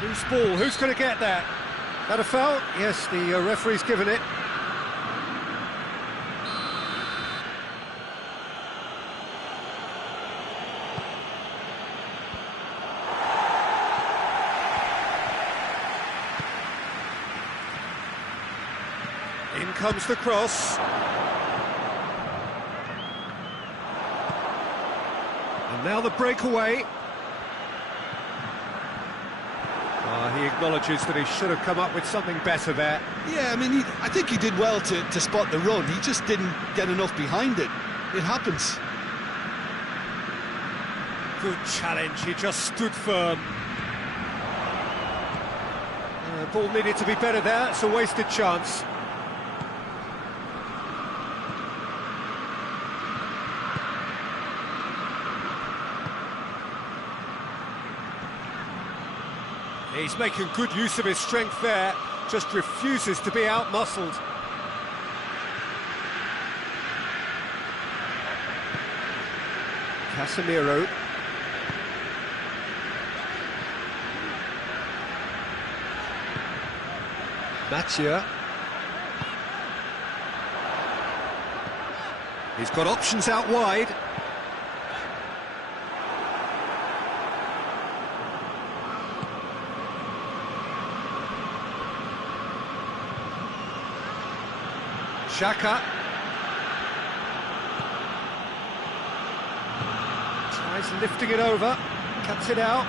Loose ball, who's going to get that? That a foul? Yes, the referee's given it. In comes the cross. And now the breakaway. He acknowledges that he should have come up with something better there. Yeah, I mean, I think he did well to spot the run. He just didn't get enough behind it. It happens. Good challenge, he just stood firm. Ball needed to be better there, it's a wasted chance. He's making good use of his strength there, just refuses to be out-muscled. Casemiro. Mathieu. He's got options out wide. Xhaka. Tries lifting it over, cuts it out.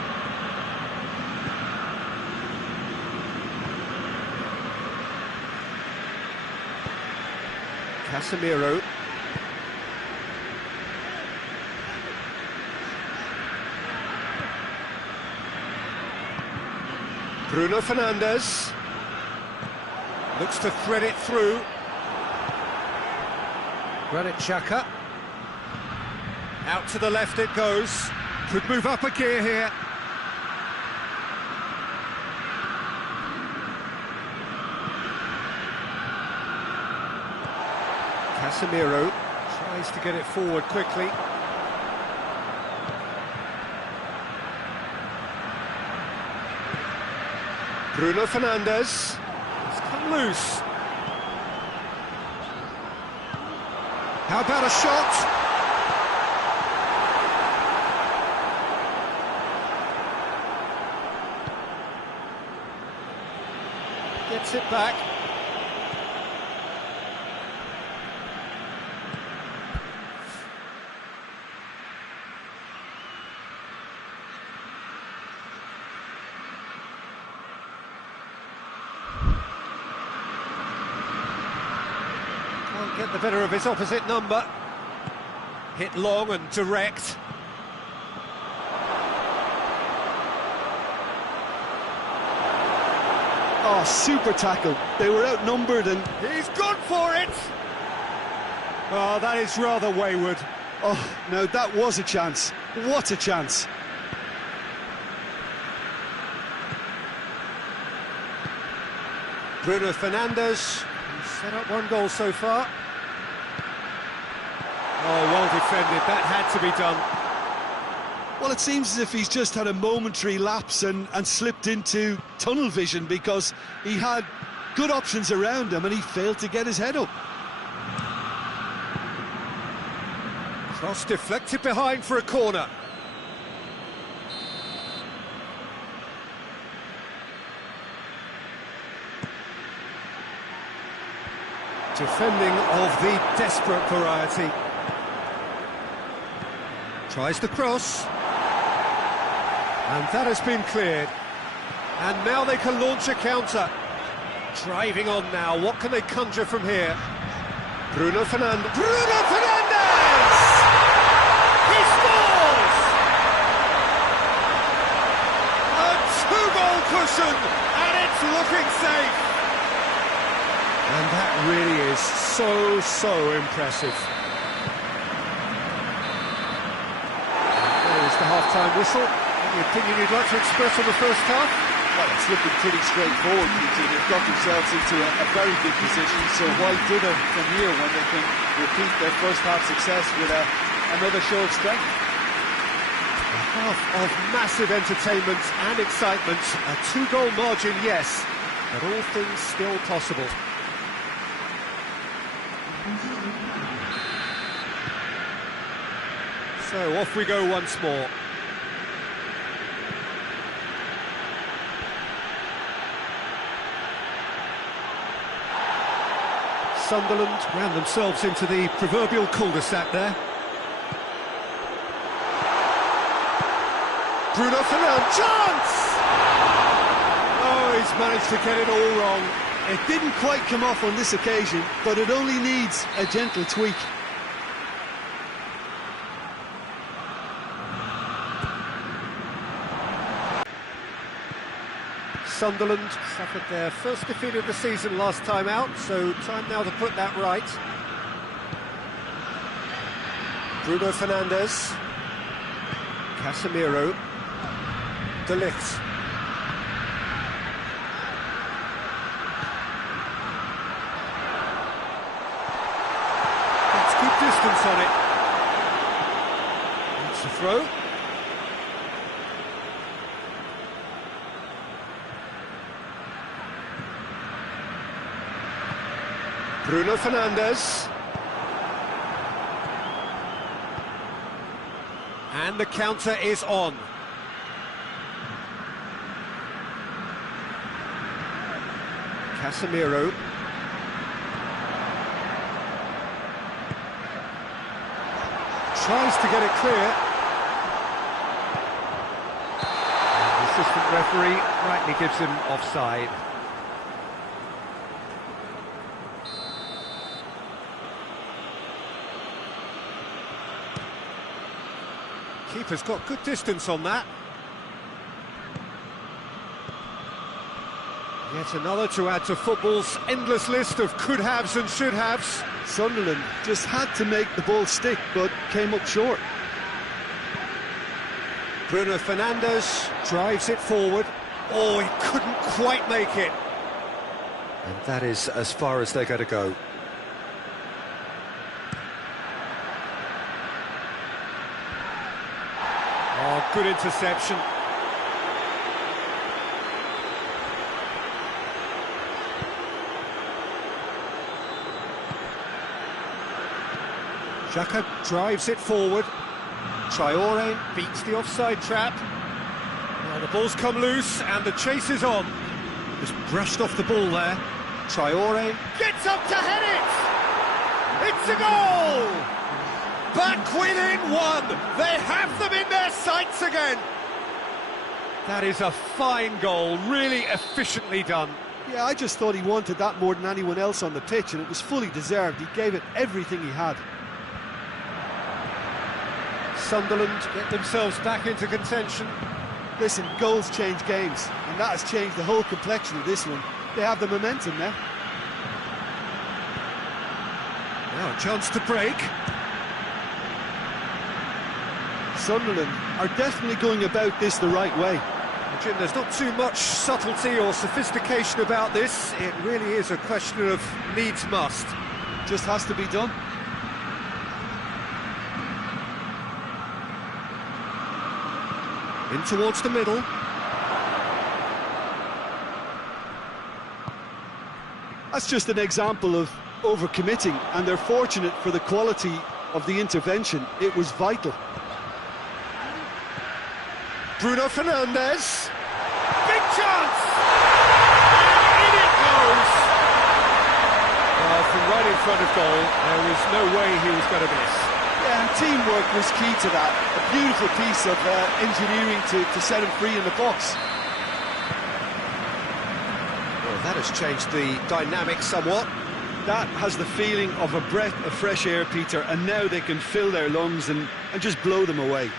Casemiro. Bruno Fernandes. Looks to thread it through. Granit Xhaka. Out to the left it goes. Could move up a gear here. Casemiro tries to get it forward quickly. Bruno Fernandes. It's come loose. How about a shot? Gets it back. Can't get the better of his opposite number. Hit long and direct. Oh, super tackle. They were outnumbered and... He's gone for it! Oh, that is rather wayward. Oh, now that was a chance. What a chance. Bruno Fernandes, he's set up one goal so far. Oh, well defended, that had to be done. Well, it seems as if he's just had a momentary lapse and slipped into tunnel vision, because he had good options around him and he failed to get his head up. Cross deflected behind for a corner. Defending of the desperate variety. Tries the cross. And that has been cleared. And now they can launch a counter. Driving on now, what can they conjure from here? Bruno Fernandes. Bruno Fernandes! He scores! A two-goal cushion, and it's looking safe. And that really is so impressive. There's the half-time whistle. Any opinion you'd like to express on the first half? Well, it's looking pretty straightforward, Q.Tan. They've got themselves into a very good position, so why dither from here when they can repeat their first half success with another show of strength? A half of massive entertainment and excitement. A two-goal margin, yes, but all things still possible. So off we go once more. Sunderland ran themselves into the proverbial cul-de-sac there. Bruno Fernandes, chance! Oh, he's managed to get it all wrong. It didn't quite come off on this occasion, but it only needs a gentle tweak. Sunderland suffered their first defeat of the season last time out, so time now to put that right. Bruno Fernandes. Casemiro. De Ligt. Let's keep distance on it. That's a throw. Bruno Fernandes. And the counter is on. Casemiro. Tries to get it clear. The assistant referee rightly gives him offside. Keeper's got good distance on that. Yet another to add to football's endless list of could-haves and should-haves. Sunderland just had to make the ball stick, but came up short. Bruno Fernandes drives it forward. Oh, he couldn't quite make it. And that is as far as they're going to go. Oh, good interception. Xhaka drives it forward. Traore beats the offside trap. Well, the ball's come loose and the chase is on. Just brushed off the ball there. Traore gets up to head it! It's a goal! Back within one! They have them in their sights again! That is a fine goal, really efficiently done. Yeah, I just thought he wanted that more than anyone else on the pitch, and it was fully deserved. He gave it everything he had. Sunderland get themselves back into contention. Listen, goals change games, and that has changed the whole complexion of this one. They have the momentum now. Now a chance to break. Sunderland are definitely going about this the right way. Well, Jim, there's not too much subtlety or sophistication about this. It really is a question of needs must. Just has to be done. In towards the middle. That's just an example of overcommitting, and they're fortunate for the quality of the intervention. It was vital. Bruno Fernandes. Big chance! And in it goes! Well, from right in front of goal, there was no way he was going to miss. Yeah, and teamwork was key to that. A beautiful piece of engineering to set him free in the box. Well, that has changed the dynamic somewhat. That has the feeling of a breath of fresh air, Peter, and now they can fill their lungs and just blow them away.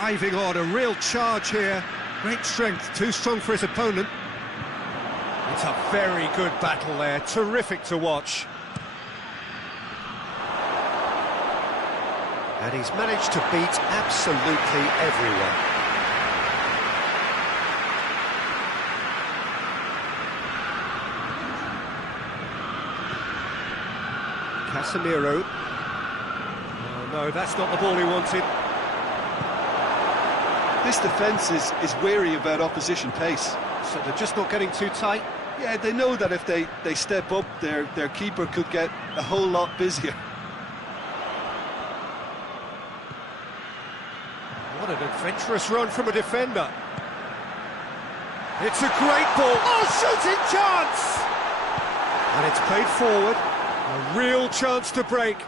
Driving on, a real charge here. Great strength, too strong for his opponent. It's a very good battle there, terrific to watch. And he's managed to beat absolutely everyone. Casemiro. Oh no, that's not the ball he wanted. This defence is wary about opposition pace. So they're just not getting too tight? Yeah, they know that if they step up, their keeper could get a whole lot busier. What an adventurous run from a defender. It's a great ball. Oh, shooting chance! And it's played forward. A real chance to break.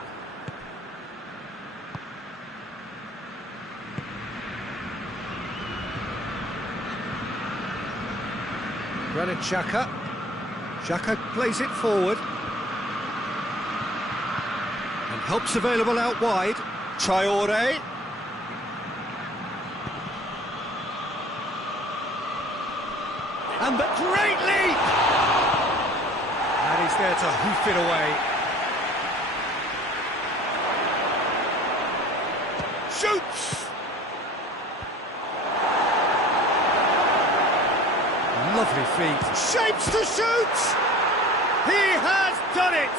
Granit Xhaka. Xhaka plays it forward. And help's available out wide. Traore. And the great leap! And he's there to hoof it away. Shoots! Lovely feet. Shapes to shoot! He has done it!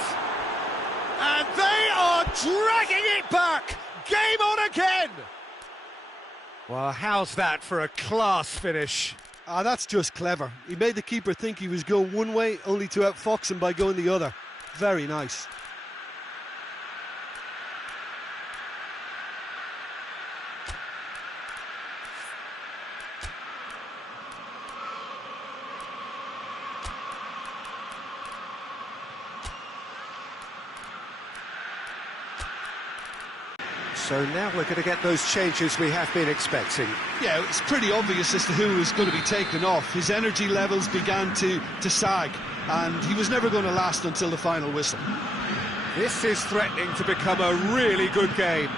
And they are dragging it back! Game on again! Well, how's that for a class finish? Ah, that's just clever. He made the keeper think he was going one way, only to outfox him by going the other. Very nice. So now we're going to get those changes we have been expecting. Yeah, it's pretty obvious as to who was going to be taken off. His energy levels began to sag, and he was never going to last until the final whistle. This is threatening to become a really good game.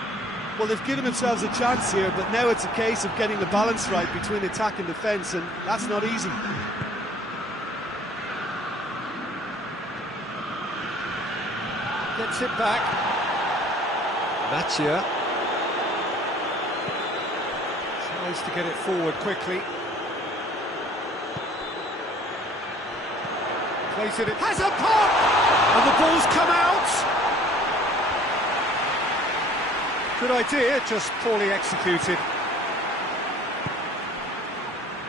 Well, they've given themselves a chance here, but now it's a case of getting the balance right between attack and defence, and that's not easy. Gets it back. Mattia tries to get it forward quickly. Plays it, has a pop! And the ball's come out! Good idea, just poorly executed.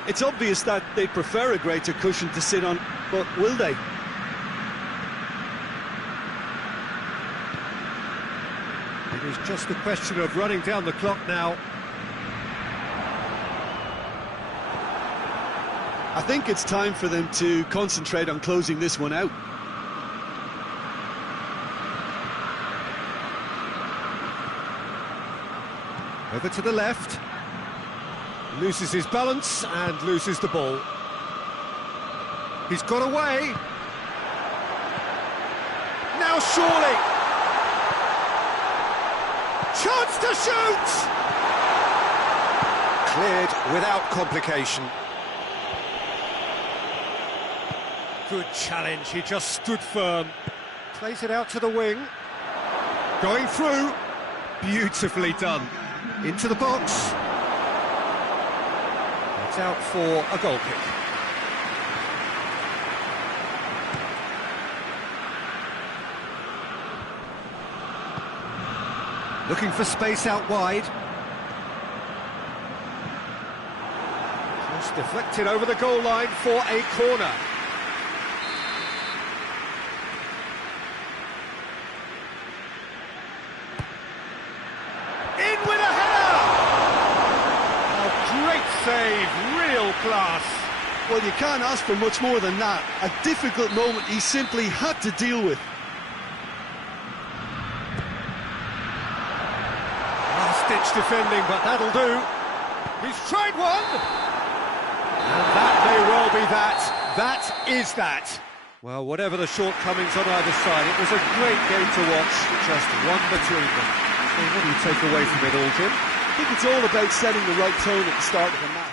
It's obvious that they prefer a greater cushion to sit on, but will they? It is just a question of running down the clock now. I think it's time for them to concentrate on closing this one out. Over to the left. Loses his balance and loses the ball. He's got away. Now surely. Chance to shoot! Cleared without complication. Good challenge, he just stood firm. Plays it out to the wing. Going through. Beautifully done. Into the box. It's out for a goal kick. Looking for space out wide. Just deflected over the goal line for a corner. In with a header! A great save, real class. Well, you can't ask for much more than that. A difficult moment he simply had to deal with. Last-ditch defending, but that'll do. He's tried one! And that may well be that. That is that. Well, whatever the shortcomings on either side, it was a great game to watch, just one between them. So what do you take away from it all, Jim? I think it's all about setting the right tone at the start of a match.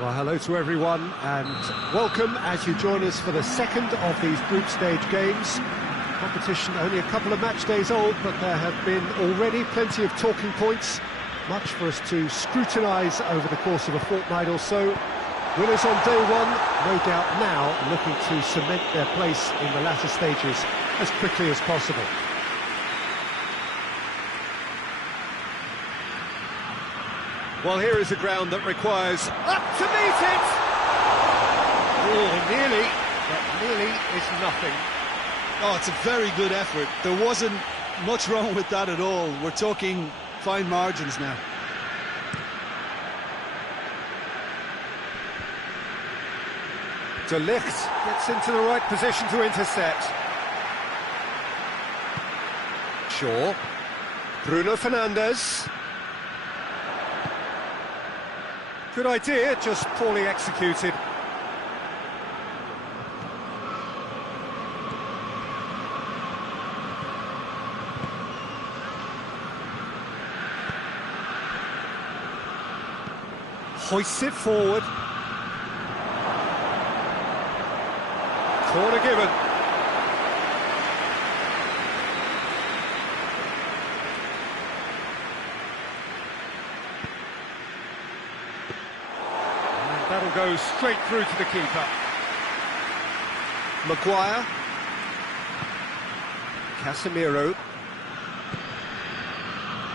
Well, hello to everyone and welcome as you join us for the second of these group stage games. Competition only a couple of match days old, but there have been already plenty of talking points, much for us to scrutinise over the course of a fortnight or so. Winners on day one, no doubt now looking to cement their place in the latter stages as quickly as possible. Well, here is a ground that requires up to meet it! Oh, nearly, but nearly is nothing. Oh, it's a very good effort. There wasn't much wrong with that at all. We're talking fine margins now. De Ligt gets into the right position to intercept. Shaw. Bruno Fernandes. Good idea, just poorly executed. Hoists it forward. Corner given. And that'll go straight through to the keeper. Maguire. Casemiro.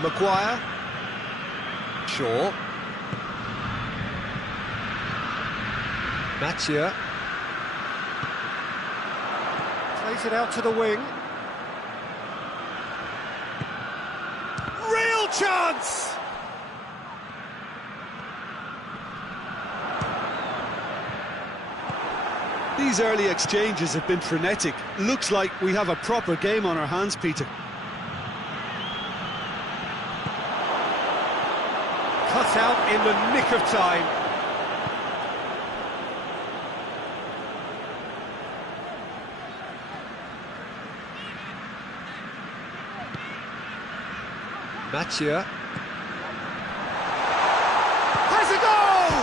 Maguire. Shaw. Mathieu. Plays it out to the wing. Real chance! These early exchanges have been frenetic. Looks like we have a proper game on our hands, Peter. Cut out in the nick of time. Mathieu. Has a goal!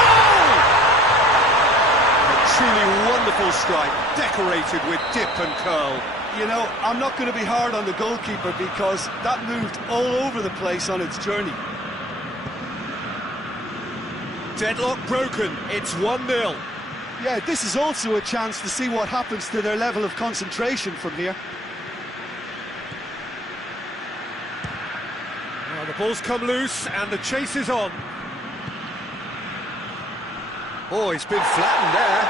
Goal! A truly wonderful strike, decorated with dip and curl. You know, I'm not going to be hard on the goalkeeper because that moved all over the place on its journey. Deadlock broken, it's 1-0. Yeah, this is also a chance to see what happens to their level of concentration from here. The ball's come loose and the chase is on. Oh, he's been flattened there.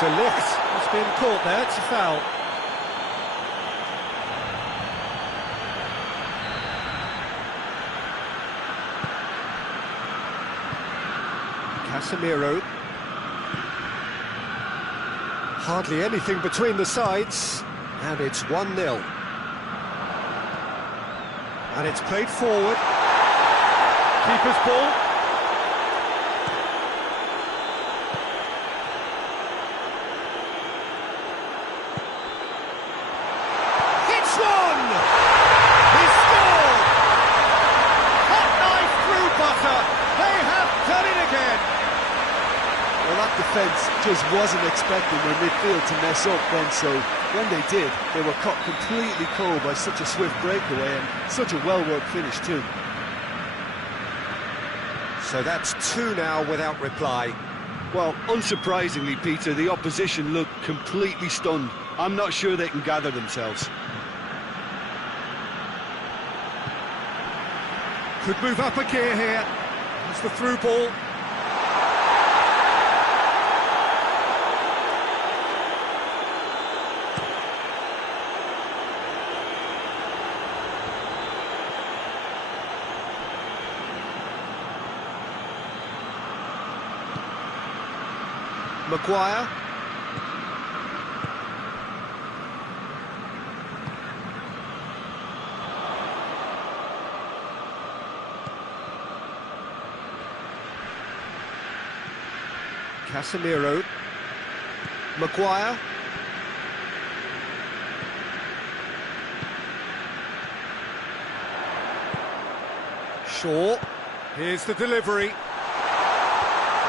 De Ligt has been caught there, it's a foul. Casemiro. Hardly anything between the sides, and it's 1-0. And it's played forward. Keeper's ball. Hits one! He scored! Hot knife through butter. They have done it again. Well, that defence just wasn't expecting their midfield to mess up then, so when they did, they were caught completely cold by such a swift breakaway and such a well-worked finish too. So that's 2 now without reply. Well, unsurprisingly, Peter, the opposition look completely stunned. I'm not sure they can gather themselves. Could move up a gear here. It's the through ball. Maguire. Casemiro. Maguire. Shaw. Here's the delivery.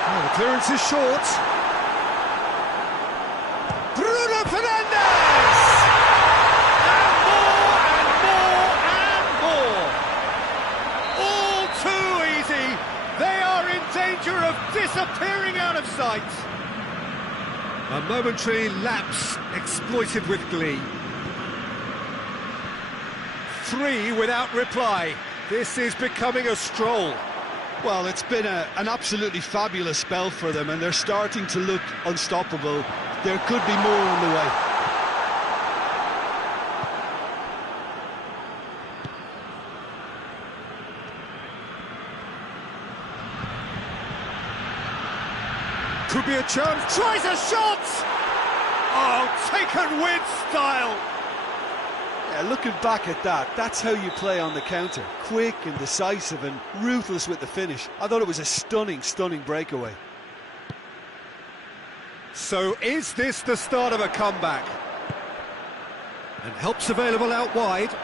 Oh, the clearance is short. Bruno Fernandes! And more and more and more. All too easy. They are in danger of disappearing out of sight. A momentary lapse exploited with glee. 3 without reply. This is becoming a stroll. Well, it's been an absolutely fabulous spell for them, and they're starting to look unstoppable. There could be more on the way. Could be a chance. Tries a shot! Oh, taken with style. Yeah, looking back at that, that's how you play on the counter. Quick and decisive and ruthless with the finish. I thought it was a stunning, stunning breakaway. So is this the start of a comeback? And help's available out wide.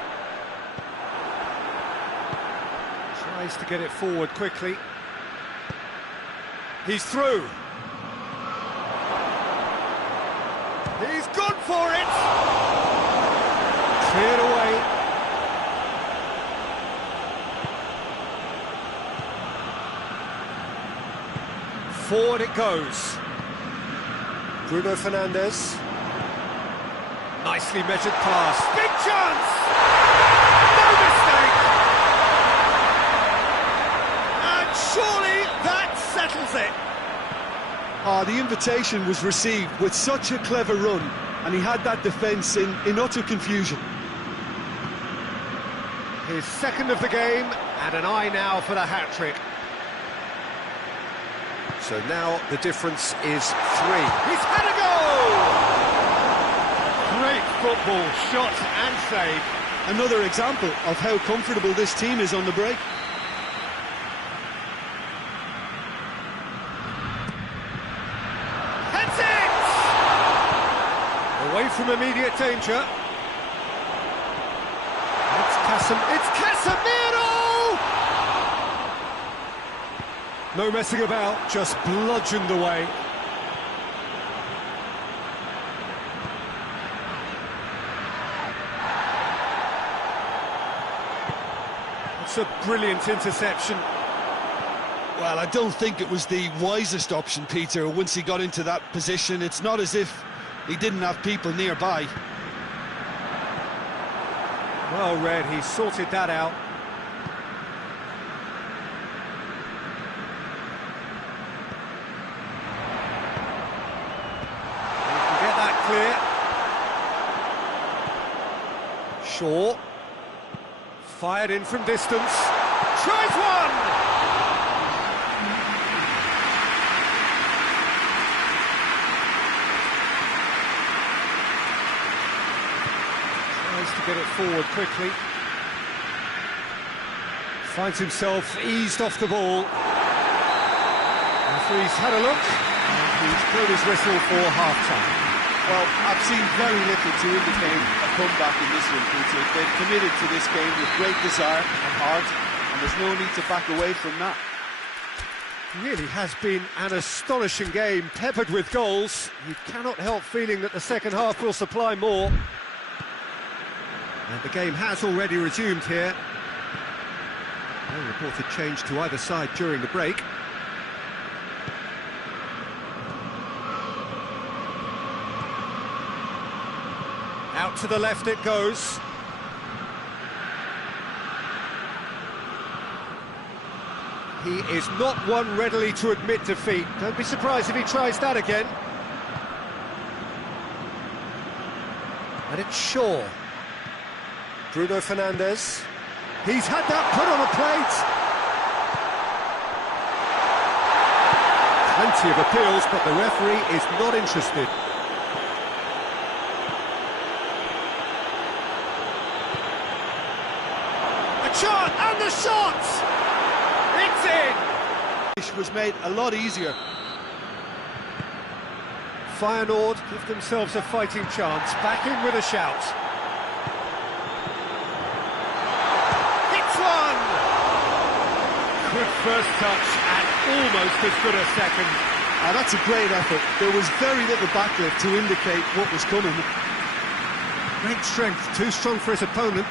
Tries to get it forward quickly. He's through. He's gone for it! Cleared away. Forward it goes. Bruno Fernandes. Nicely measured pass. Big chance! No mistake! And surely that settles it. The invitation was received with such a clever run, and he had that defence in utter confusion. His second of the game, and an eye now for the hat-trick. So now the difference is 3. He's had a goal! Great football, shot and save. Another example of how comfortable this team is on the break. Heads it! Away from immediate danger. It's Casemiro! No messing about, just bludgeoned away. It's a brilliant interception. Well, I don't think it was the wisest option, Peter, once he got into that position. It's not as if he didn't have people nearby. Well read, he sorted that out. He can get that clear. Shaw. Fired in from distance. Tries one! To get it forward quickly. Finds himself eased off the ball. The referee's had a look, and he's blown his whistle for half-time. Well, I've seen very little to indicate a comeback in this one, Peter. They've committed to this game with great desire and heart, and there's no need to back away from that. Really has been an astonishing game, peppered with goals. You cannot help feeling that the second half will supply more. And the game has already resumed here. No reported change to either side during the break. Out to the left it goes. He is not one readily to admit defeat. Don't be surprised if he tries that again. And it's Shaw. Bruno Fernandes. He's had that put on a plate. Plenty of appeals, but the referee is not interested. A shot, and the shot! It's in! It was made a lot easier. Feyenoord give themselves a fighting chance. Back in with a shout. Good first touch and almost as good a second. That's a great effort. There was very little backlift to indicate what was coming. Great strength, too strong for his opponent.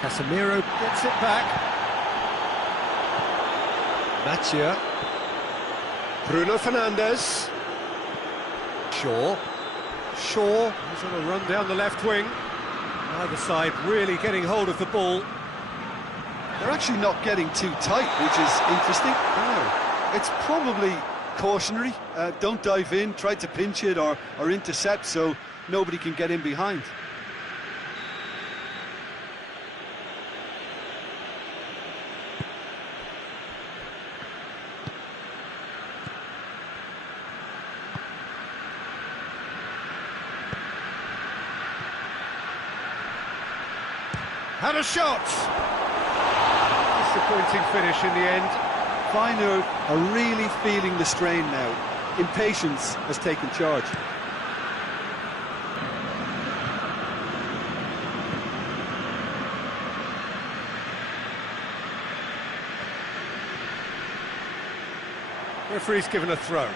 Casemiro gets it back. Matia. Bruno Fernandes. Shaw. He's on a run down the left wing. Either side really getting hold of the ball. They're actually not getting too tight, which is interesting. No. It's probably cautionary. Don't dive in, try to pinch it or intercept so nobody can get in behind. Had a shot! Disappointing finish in the end. Feyenoord are really feeling the strain now. Impatience has taken charge. Referee's given a throw.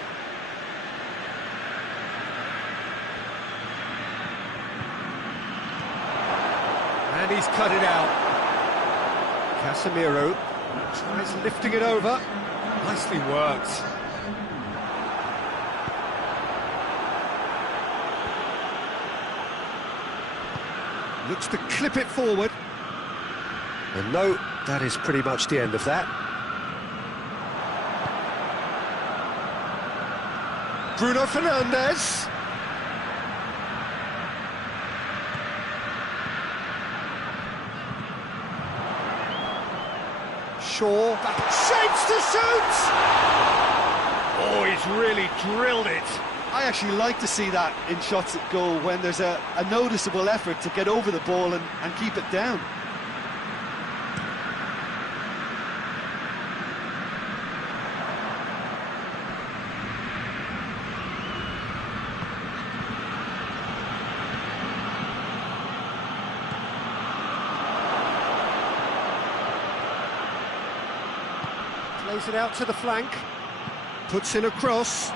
And he's cut it out. Casemiro tries lifting it over. Nicely worked. Looks to clip it forward. And no, that is pretty much the end of that. Bruno Fernandes. Shaw, shapes to shoot! Oh, he's really drilled it. I actually like to see that in shots at goal when there's a noticeable effort to get over the ball and keep it down. Plays it out to the flank, puts in a cross.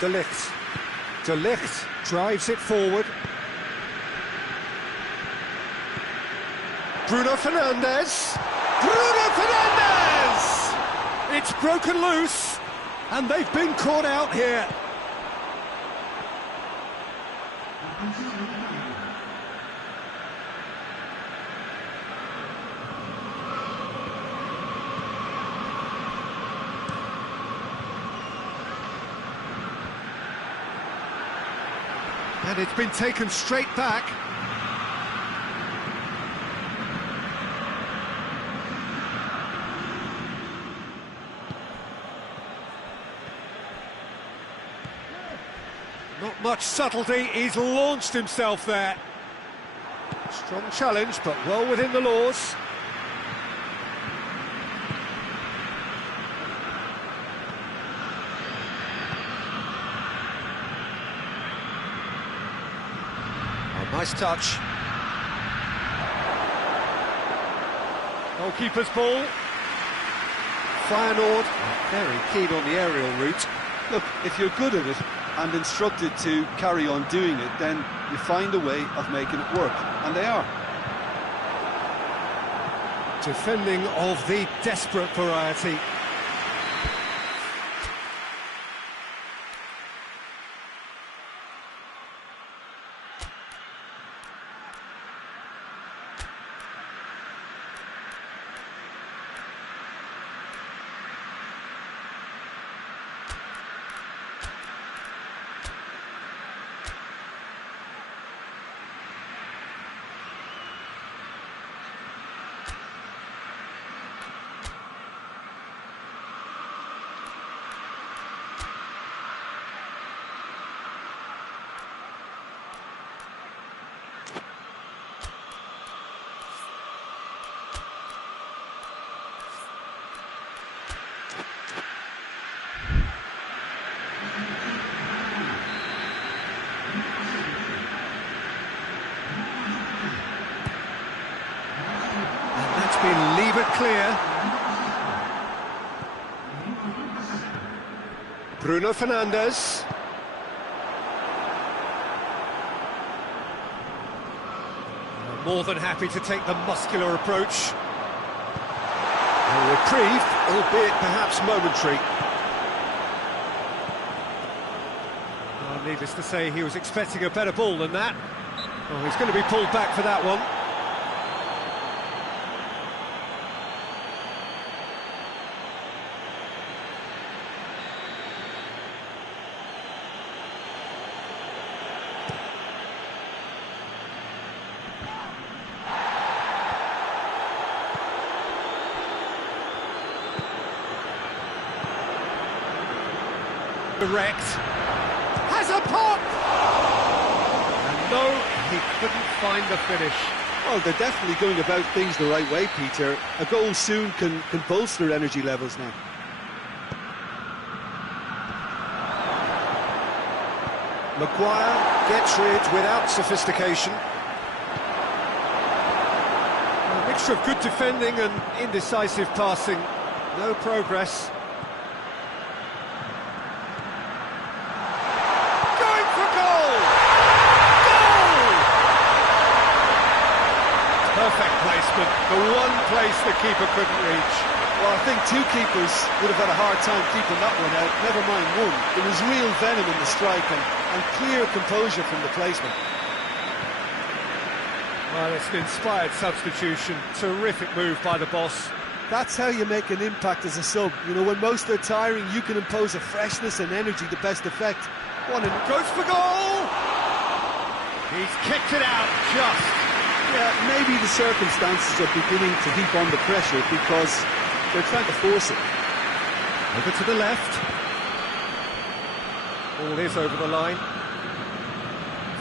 De Ligt drives it forward. Bruno Fernandes! It's broken loose, and they've been caught out here. And it's been taken straight back. Not much subtlety, he's launched himself there. Strong challenge, but well within the laws. Nice touch. Goalkeeper's ball. Feyenoord very keen on the aerial route. Look, if you're good at it and instructed to carry on doing it, then you find a way of making it work, and they are. Defending of the desperate variety. Whispered clear. Bruno Fernandes. More than happy to take the muscular approach. A reprieve, albeit perhaps momentary. Well, needless to say, he was expecting a better ball than that. Oh, he's going to be pulled back for that one. Direct, has a pop! And no, he couldn't find the finish. Well, they're definitely going about things the right way, Peter. A goal soon can bolster energy levels now. Maguire gets rid without sophistication. A mixture of good defending and indecisive passing. No progress. Perfect placement, the one place the keeper couldn't reach. Well, I think two keepers would have had a hard time keeping that one out, never mind one. There was real venom in the strike and clear composure from the placement. Well, it's an inspired substitution, terrific move by the boss. That's how you make an impact as a sub. You know, when most are tiring, you can impose a freshness and energy to best effect. Goes for goal! He's kicked it out, just. Yeah, maybe the circumstances are beginning to heap on the pressure because they're trying to force it. Over to the left. Ball is over the line.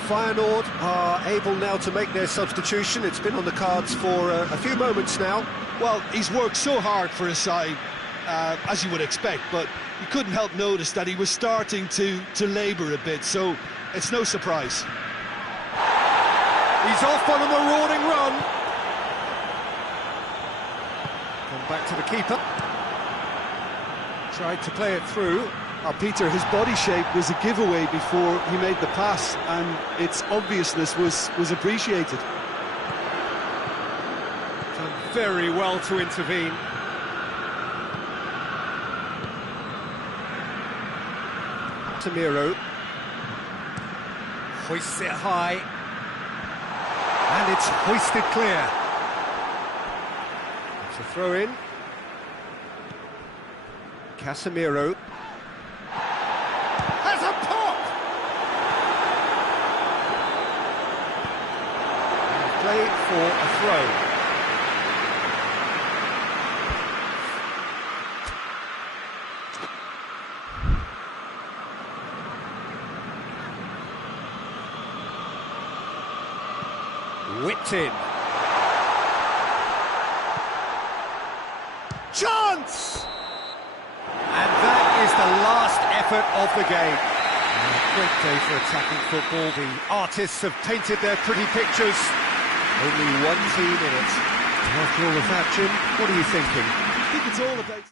Feyenoord are able now to make their substitution. It's been on the cards for a few moments now. Well, he's worked so hard for his side, as you would expect, but you couldn't help notice that he was starting to labour a bit, so it's no surprise. He's off on a marauding run. Come back to the keeper. Tried to play it through. Peter, his body shape was a giveaway before he made the pass, and its obviousness was appreciated. Done very well to intervene. Casemiro hoists it high. And it's hoisted clear. It's a throw in. Casemiro has a pop! Play for a throw. Whipped in. Chance! And that is the last effort of the game. A great day for attacking football. The artists have painted their pretty pictures. Only one team in it. After all of that, Jim, what are you thinking? I think it's all about...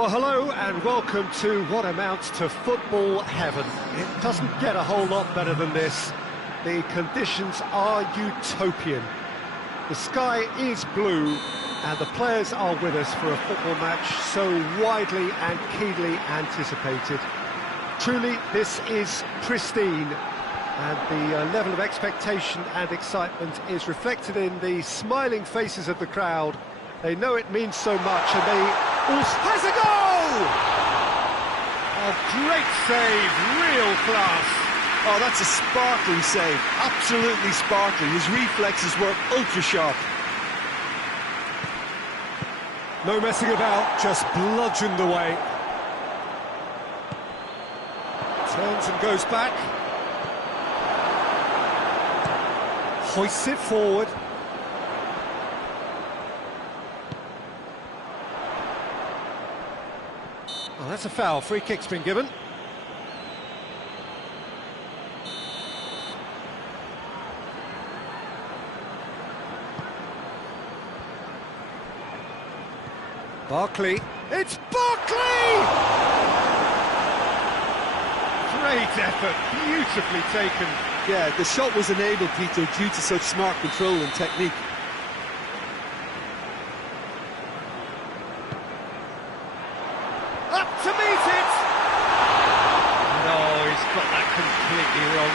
Well, hello and welcome to what amounts to football heaven. It doesn't get a whole lot better than this. The conditions are utopian. The sky is blue and the players are with us for a football match so widely and keenly anticipated. Truly, this is pristine, and the level of expectation and excitement is reflected in the smiling faces of the crowd. They know it means so much, and they also... Has a goal! Oh, great save, real class. Oh, that's a sparkling save, absolutely sparkling. His reflexes were ultra-sharp. No messing about, just bludgeoned away. Turns and goes back. Hoists it forward. Oh, that's a foul. Free kick's been given. Barkley. It's Barkley! Great effort, beautifully taken. Yeah, the shot was enabled, Peter, due to such smart control and technique. Up to meet it! No, he's got that completely wrong.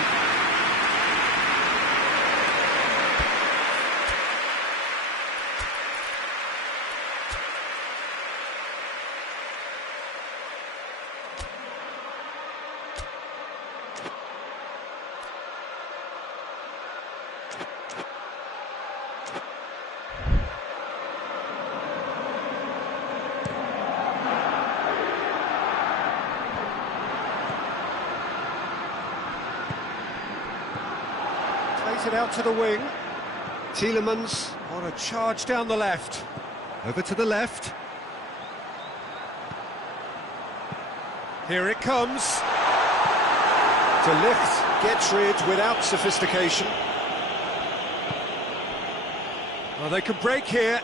Plays it out to the wing. Tielemans on a charge down the left. Over to the left. Here it comes. To lift, gets rid without sophistication. Oh, they can break here.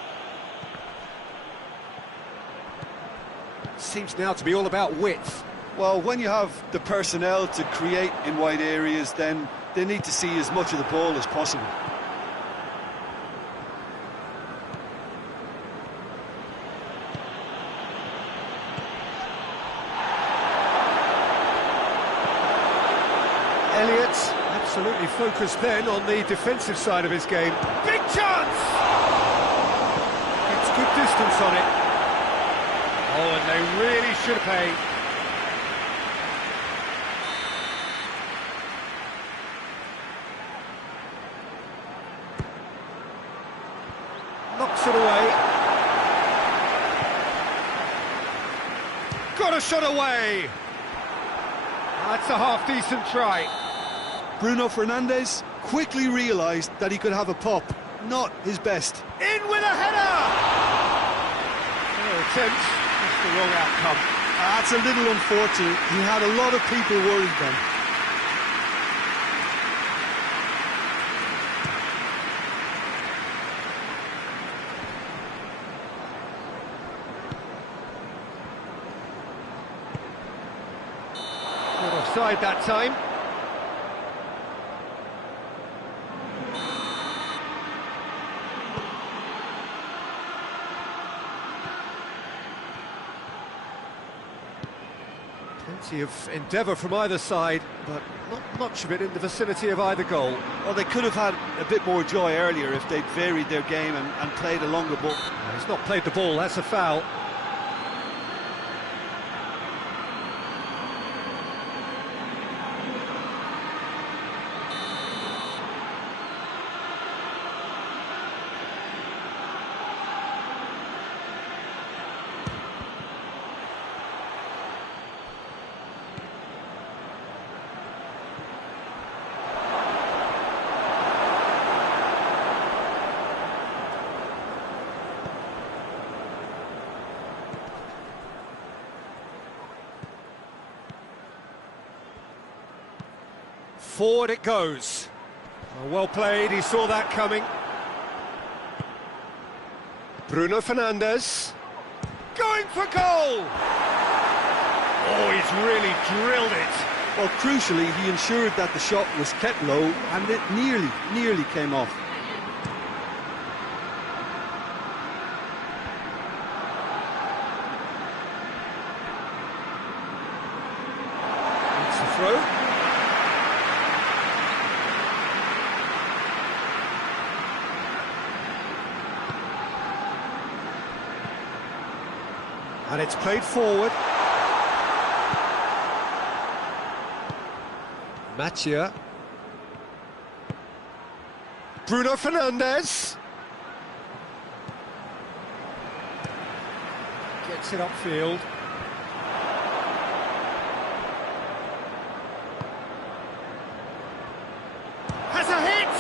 Seems now to be all about width. Well, when you have the personnel to create in wide areas, then they need to see as much of the ball as possible. Elliott absolutely focused then on the defensive side of his game. Big chance! Gets good distance on it. Oh, and they really should pay. Knocks it away. Got a shot away. That's a half-decent try. Bruno Fernandes quickly realised that he could have a pop. Not his best. In with a header! Oh, attempts, just the wrong outcome. That's a little unfortunate. He had a lot of people worried then. Not offside that time. Plenty of endeavour from either side, but not much of it in the vicinity of either goal. Well, they could have had a bit more joy earlier if they'd varied their game and played a longer ball. He's not played the ball, that's a foul. Forward it goes. Oh, well played, he saw that coming. Bruno Fernandes. Going for goal! Oh, he's really drilled it. Well, crucially, he ensured that the shot was kept low and it nearly came off. It's a throw. And it's played forward. Mathieu. Bruno Fernandes. Gets it upfield. Has a hit!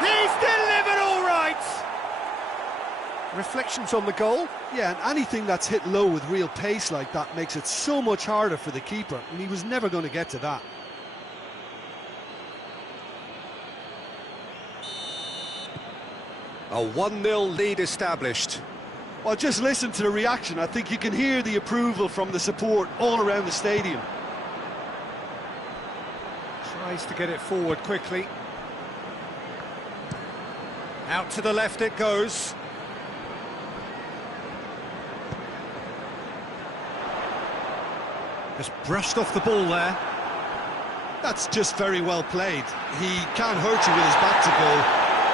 He's delivered all right! Reflections on the goal. Yeah, and anything that's hit low with real pace like that makes it so much harder for the keeper, and he was never going to get to that. A 1-0 lead established. Well, just listen to the reaction. I think you can hear the approval from the support all around the stadium. Tries to get it forward quickly. Out to the left it goes. Just brushed off the ball there. That's just very well played. He can't hurt you with his back to goal,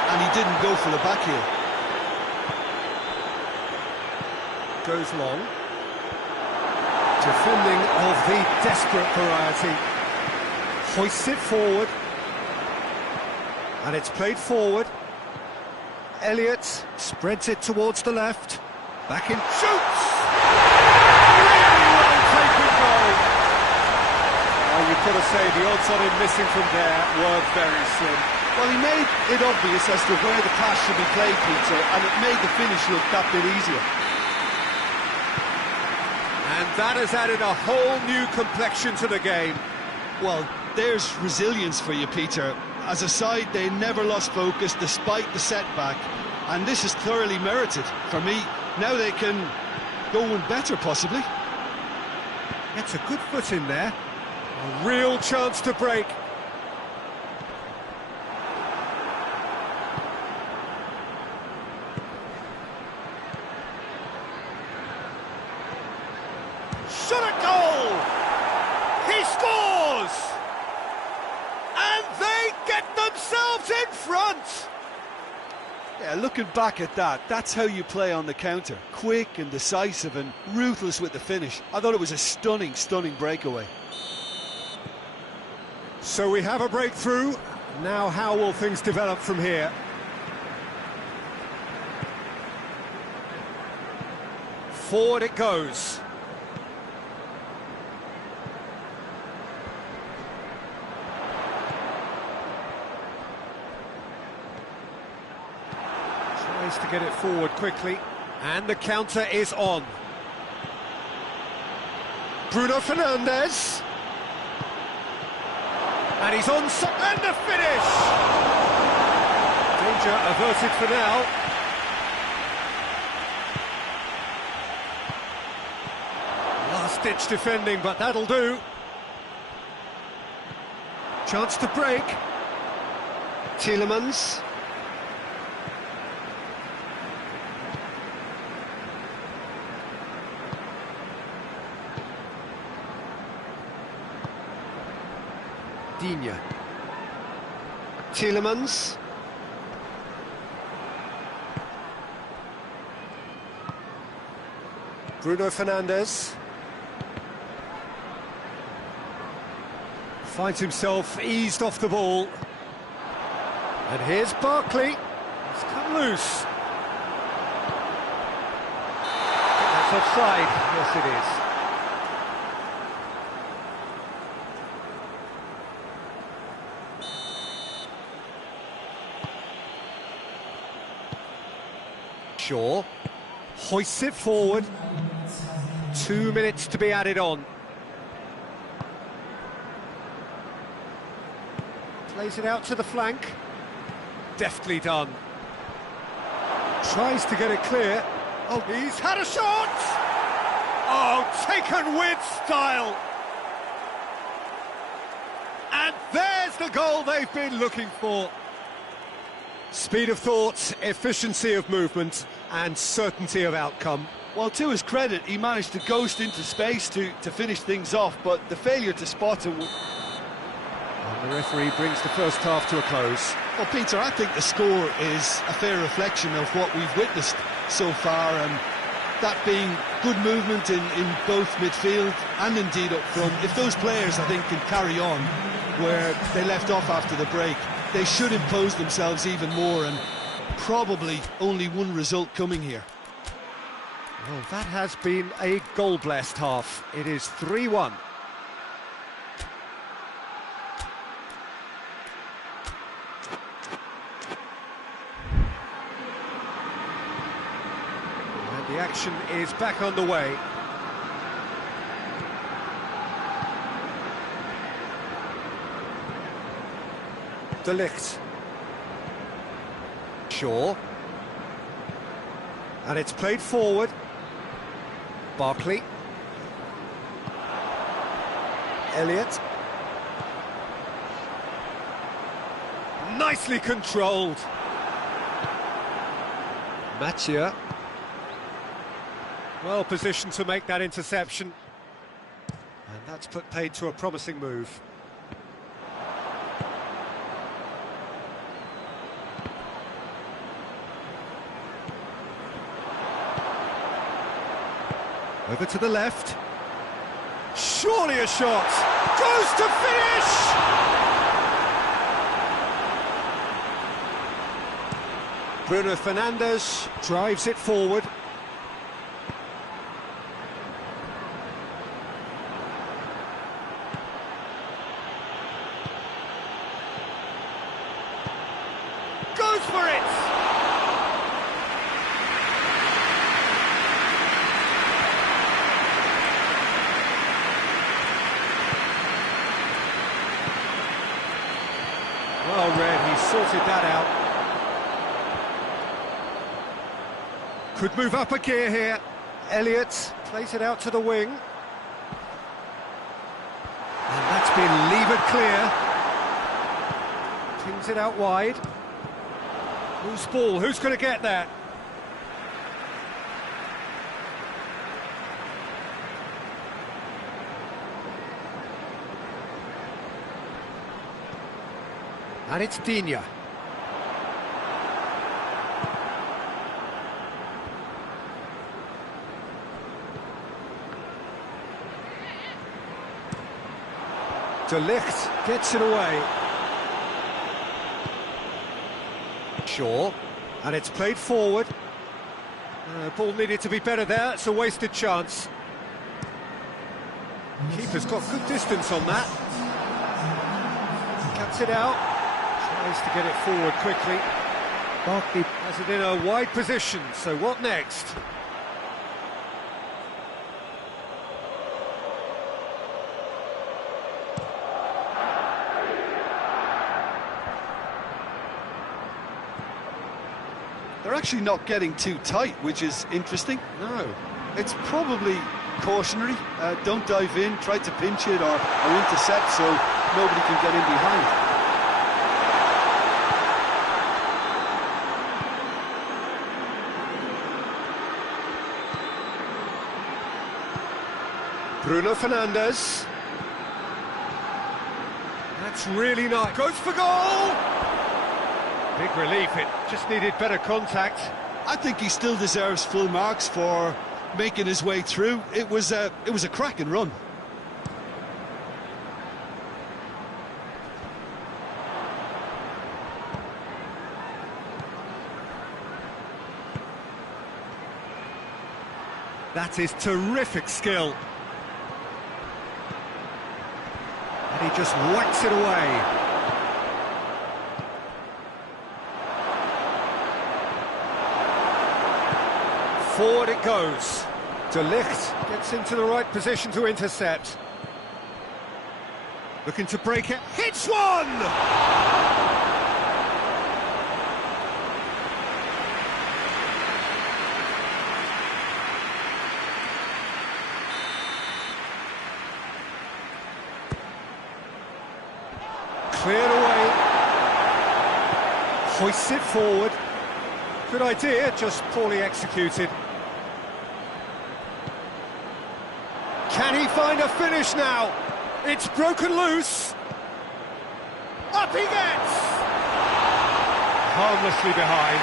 and he didn't go for the back heel. Goes long. Defending of the desperate variety. Hoists it forward. And it's played forward. Elliott spreads it towards the left. Back in, shoots! Really well taken goal. Oh, you've got to say the odds on him missing from there were very slim. Well, he made it obvious as to where the pass should be played, Peter, and it made the finish look that bit easier. And that has added a whole new complexion to the game. Well, there's resilience for you, Peter. As a side, they never lost focus despite the setback, and this is thoroughly merited. For me, now they can go one better, possibly. Gets a good foot in there. A real chance to break. Shot at goal! He scores! And they get themselves in front! Yeah, looking back at that, that's how you play on the counter. Quick and decisive and ruthless with the finish. I thought it was a stunning breakaway. So we have a breakthrough. Now how will things develop from here? Forward it goes. Tries to get it forward quickly, and the counter is on. Bruno Fernandes. And he's on, and the finish! Danger averted for now. Last-ditch defending, but that'll do. Chance to break. Tielemans. Diachi. Tielemans. Bruno Fernandes. Finds himself eased off the ball. And here's Barkley. He's come loose. That's offside. Yes, it is. Shaw hoists it forward. 2 minutes to be added on. Plays it out to the flank. Deftly done. Tries to get it clear. Oh, he's had a shot! Oh, taken with style! And there's the goal they've been looking for. Speed of thought, efficiency of movement, and certainty of outcome. Well, to his credit, he managed to ghost into space to finish things off, but the failure to spot him... And the referee brings the first half to a close. Well, Peter, I think the score is a fair reflection of what we've witnessed so far, and that being good movement in both midfield and indeed up front. If those players, I think, can carry on where they left off after the break, they should impose themselves even more, and probably only one result coming here. Well, that has been a goal-blessed half. It is 3-1. And the action is back on the way. De Ligt. Shaw. And it's played forward. Barkley. Elliott. Nicely controlled. Mathieu. Well positioned to make that interception. And that's put paid to a promising move. Over to the left. Surely a shot. Goes to finish! Bruno Fernandes drives it forward. Goes for it! Well read, he sorted that out. Could move up a gear here. Elliott plays it out to the wing. And that's been levered clear. Pings it out wide. Whose ball? Who's going to get that? And it's Digne. De Ligt gets it away. Shaw, and it's played forward. Ball needed to be better there, it's a wasted chance. Keeper's got good distance on that. Cuts it out, tries to get it forward quickly. Barkley has it in a wide position, so what next? They're actually not getting too tight, which is interesting. No. It's probably cautionary. Don't dive in, try to pinch it or intercept so nobody can get in behind. Bruno Fernandes. That's really nice. Goes for goal! Big relief, it just needed better contact. I think he still deserves full marks for making his way through. It was a cracking run. That is terrific skill. And he just whacks it away. Forward it goes. De Ligt gets into the right position to intercept. Looking to break it. Hits one! Cleared away. Hoists it forward. Good idea, just poorly executed. Can he find a finish now? It's broken loose. Up he gets! Harmlessly behind.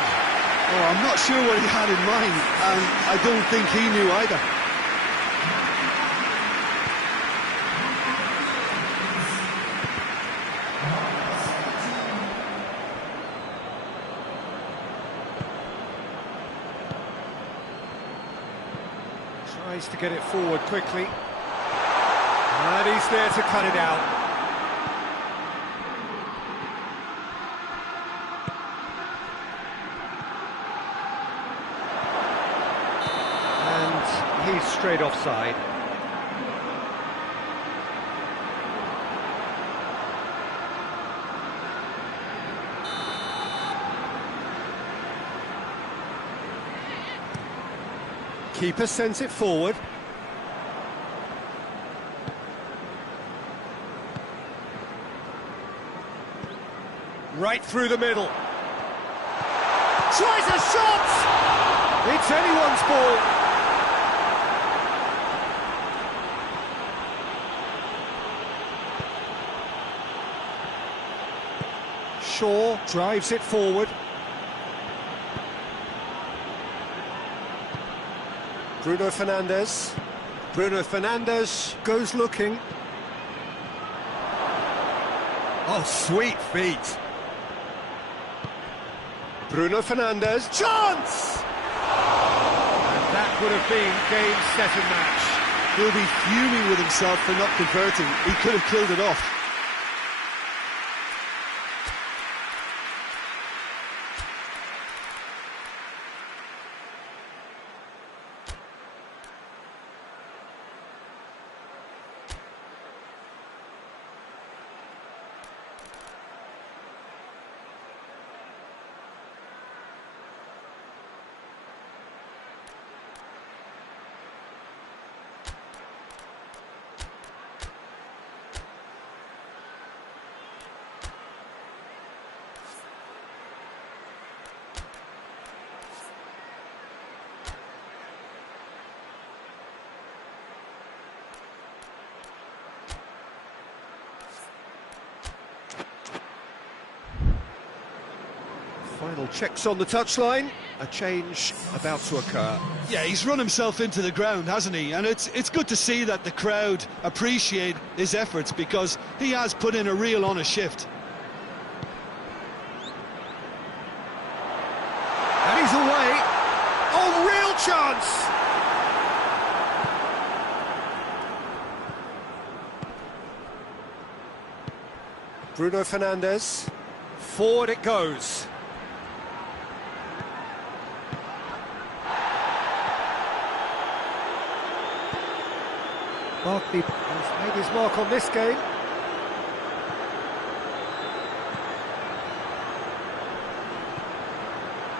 Oh, I'm not sure what he had in mind, and I don't think he knew either. Tries to get it forward quickly. And he's there to cut it out. And he's straight offside. Keeper sends it forward. Right through the middle. Tries a shot! It's anyone's ball. Shaw drives it forward. Bruno Fernandes. Bruno Fernandes goes looking. Oh, sweet feet. Bruno Fernandes. Chance! And that would have been game, set and match. He'll be fuming with himself for not converting. He could have killed it off. Final checks on the touchline. A change about to occur. Yeah, he's run himself into the ground, hasn't he? And it's good to see that the crowd appreciate his efforts, because he has put in a real honest shift. And he's away. Oh, real chance! Bruno Fernandes. Forward it goes. Barkley has made his mark on this game.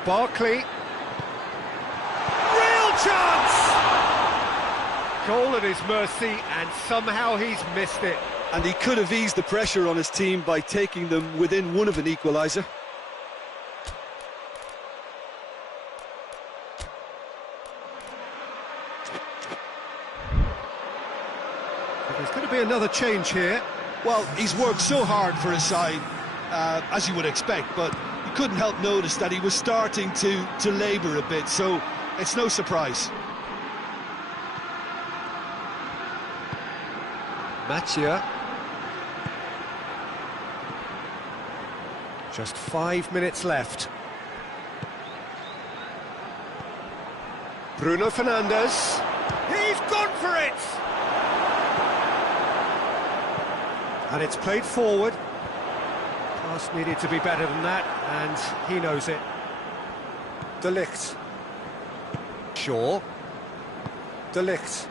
Barkley. Real chance! Goal at his mercy, and somehow he's missed it. And he could have eased the pressure on his team by taking them within one of an equaliser. There's going to be another change here. Well, he's worked so hard for his side, as you would expect, but you couldn't help notice that he was starting to labour a bit, so it's no surprise. Mattia. Just 5 minutes left. Bruno Fernandes. He's gone for it! And it's played forward. Pass needed to be better than that, and he knows it. De Ligt. Shaw. De Ligt.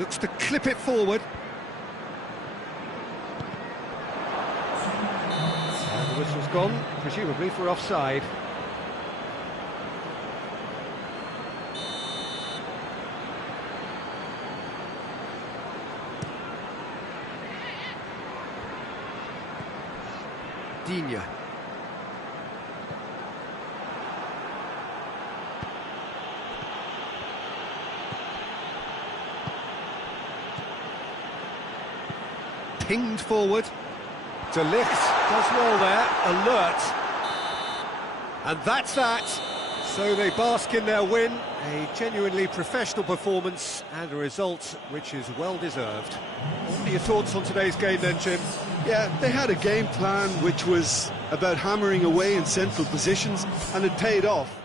Looks to clip it forward. And the whistle's gone, presumably for offside. Digne. Pinged forward. De Ligt does well there, alert. And that's that. So they bask in their win, a genuinely professional performance and a result which is well deserved. What are your thoughts on today's game then, Jim? Yeah, they had a game plan which was about hammering away in central positions, and it paid off.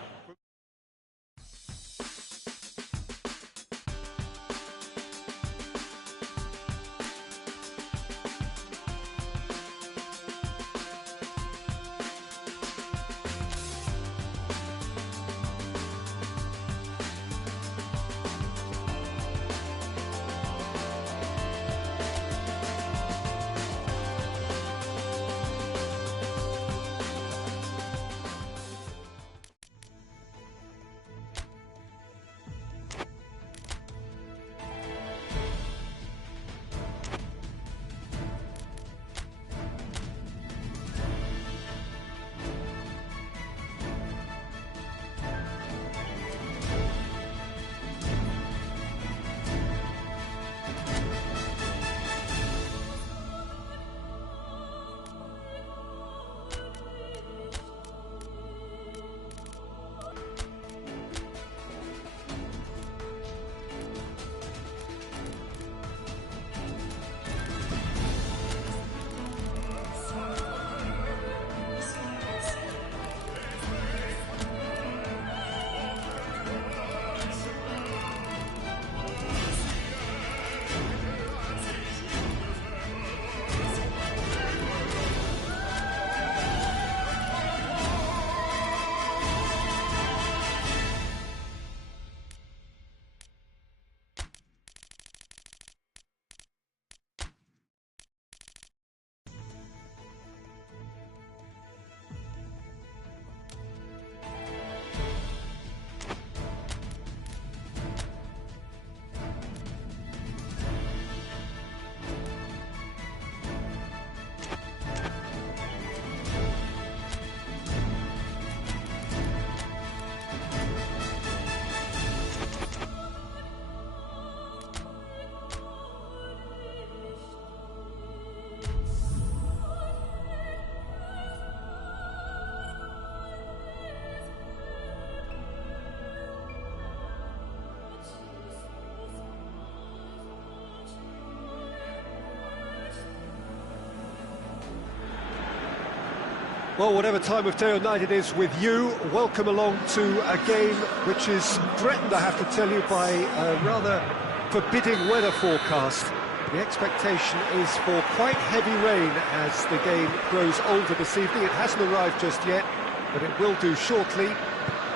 Well, whatever time of day or night it is with you, welcome along to a game which is threatened, I have to tell you, by a rather forbidding weather forecast. The expectation is for quite heavy rain as the game grows older this evening. It hasn't arrived just yet, but it will do shortly.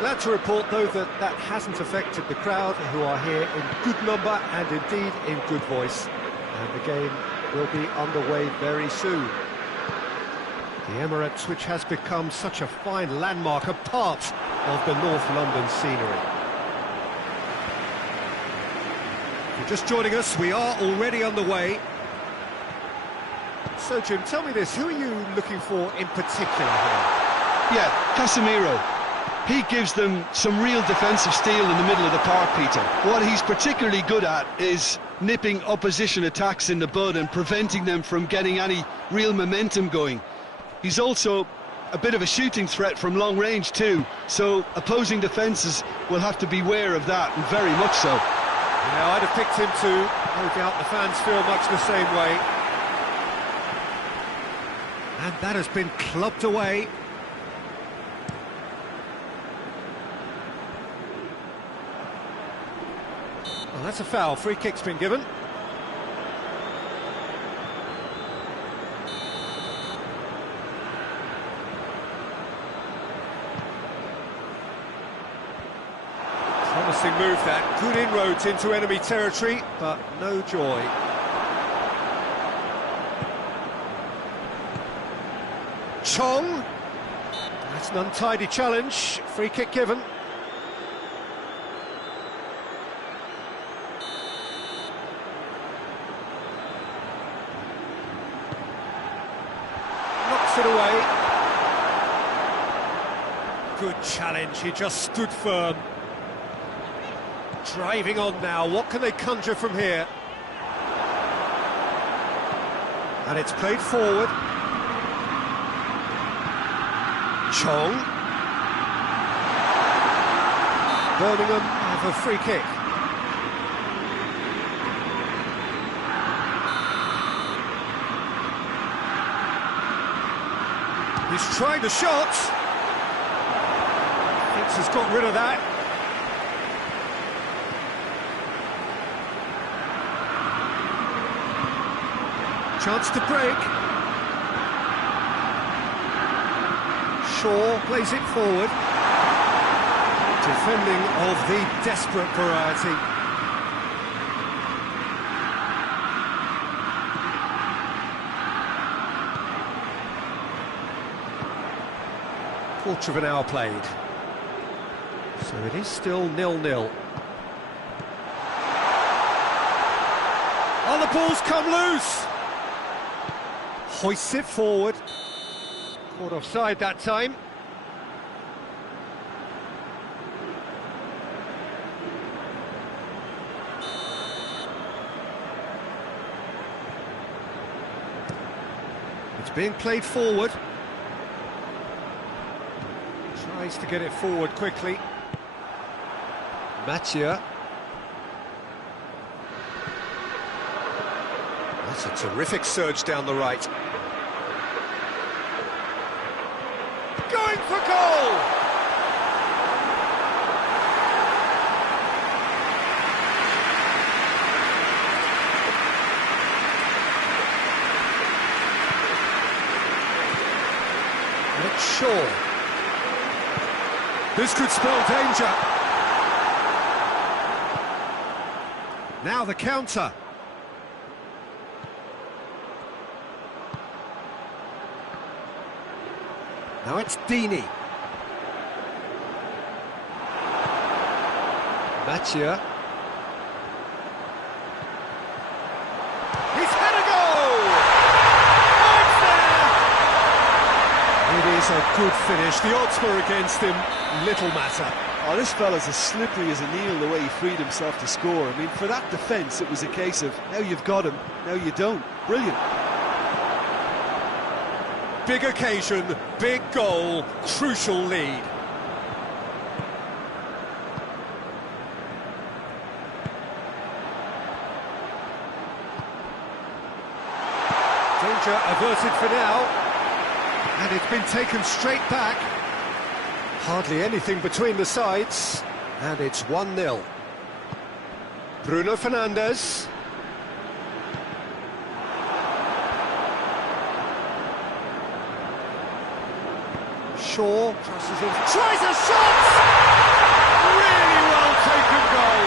Glad to report, though, that that hasn't affected the crowd, who are here in good number and indeed in good voice. And the game will be underway very soon. The Emirates, which has become such a fine landmark, a part of the North London scenery. If you're just joining us, we are already underway. So, Jim, tell me this, who are you looking for in particular here? Yeah, Casemiro. He gives them some real defensive steel in the middle of the park, Peter. What he's particularly good at is nipping opposition attacks in the bud and preventing them from getting any real momentum going. He's also a bit of a shooting threat from long range too, so opposing defences will have to beware of that, and very much so. Yeah, I'd have picked him too. No doubt the fans feel much the same way. And that has been clubbed away. Well, that's a foul. Free kick's been given. Promising move that, good inroads into enemy territory, but no joy. Chong, that's an untidy challenge, free kick given. Knocks it away. Good challenge, he just stood firm. Driving on now, what can they conjure from here? And it's played forward. Chong. Birmingham have a free kick. He's trying the shot. Fitz has got rid of that. Chance to break. Shaw plays it forward. Defending of the desperate variety. Quarter of an hour played. So it is still 0-0. Oh, the ball's come loose! Hoists it forward. Caught offside that time. It's being played forward. Tries to get it forward quickly. Mathieu. That's a terrific surge down the right. Going for goal! And it's Shaw. This could spell danger. Now the counter. Now it's Dini. Mathieu. He's had a goal! It's there! It is a good finish. The odds were against him. Little matter. Oh, this fella's as slippery as a needle the way he freed himself to score. I mean, for that defence, it was a case of, now you've got him, now you don't. Brilliant. Big occasion, big goal, crucial lead. Danger averted for now. And it's been taken straight back. Hardly anything between the sides. And it's 1-0. Bruno Fernandes. Shaw crosses in, tries a shot! Really well taken goal.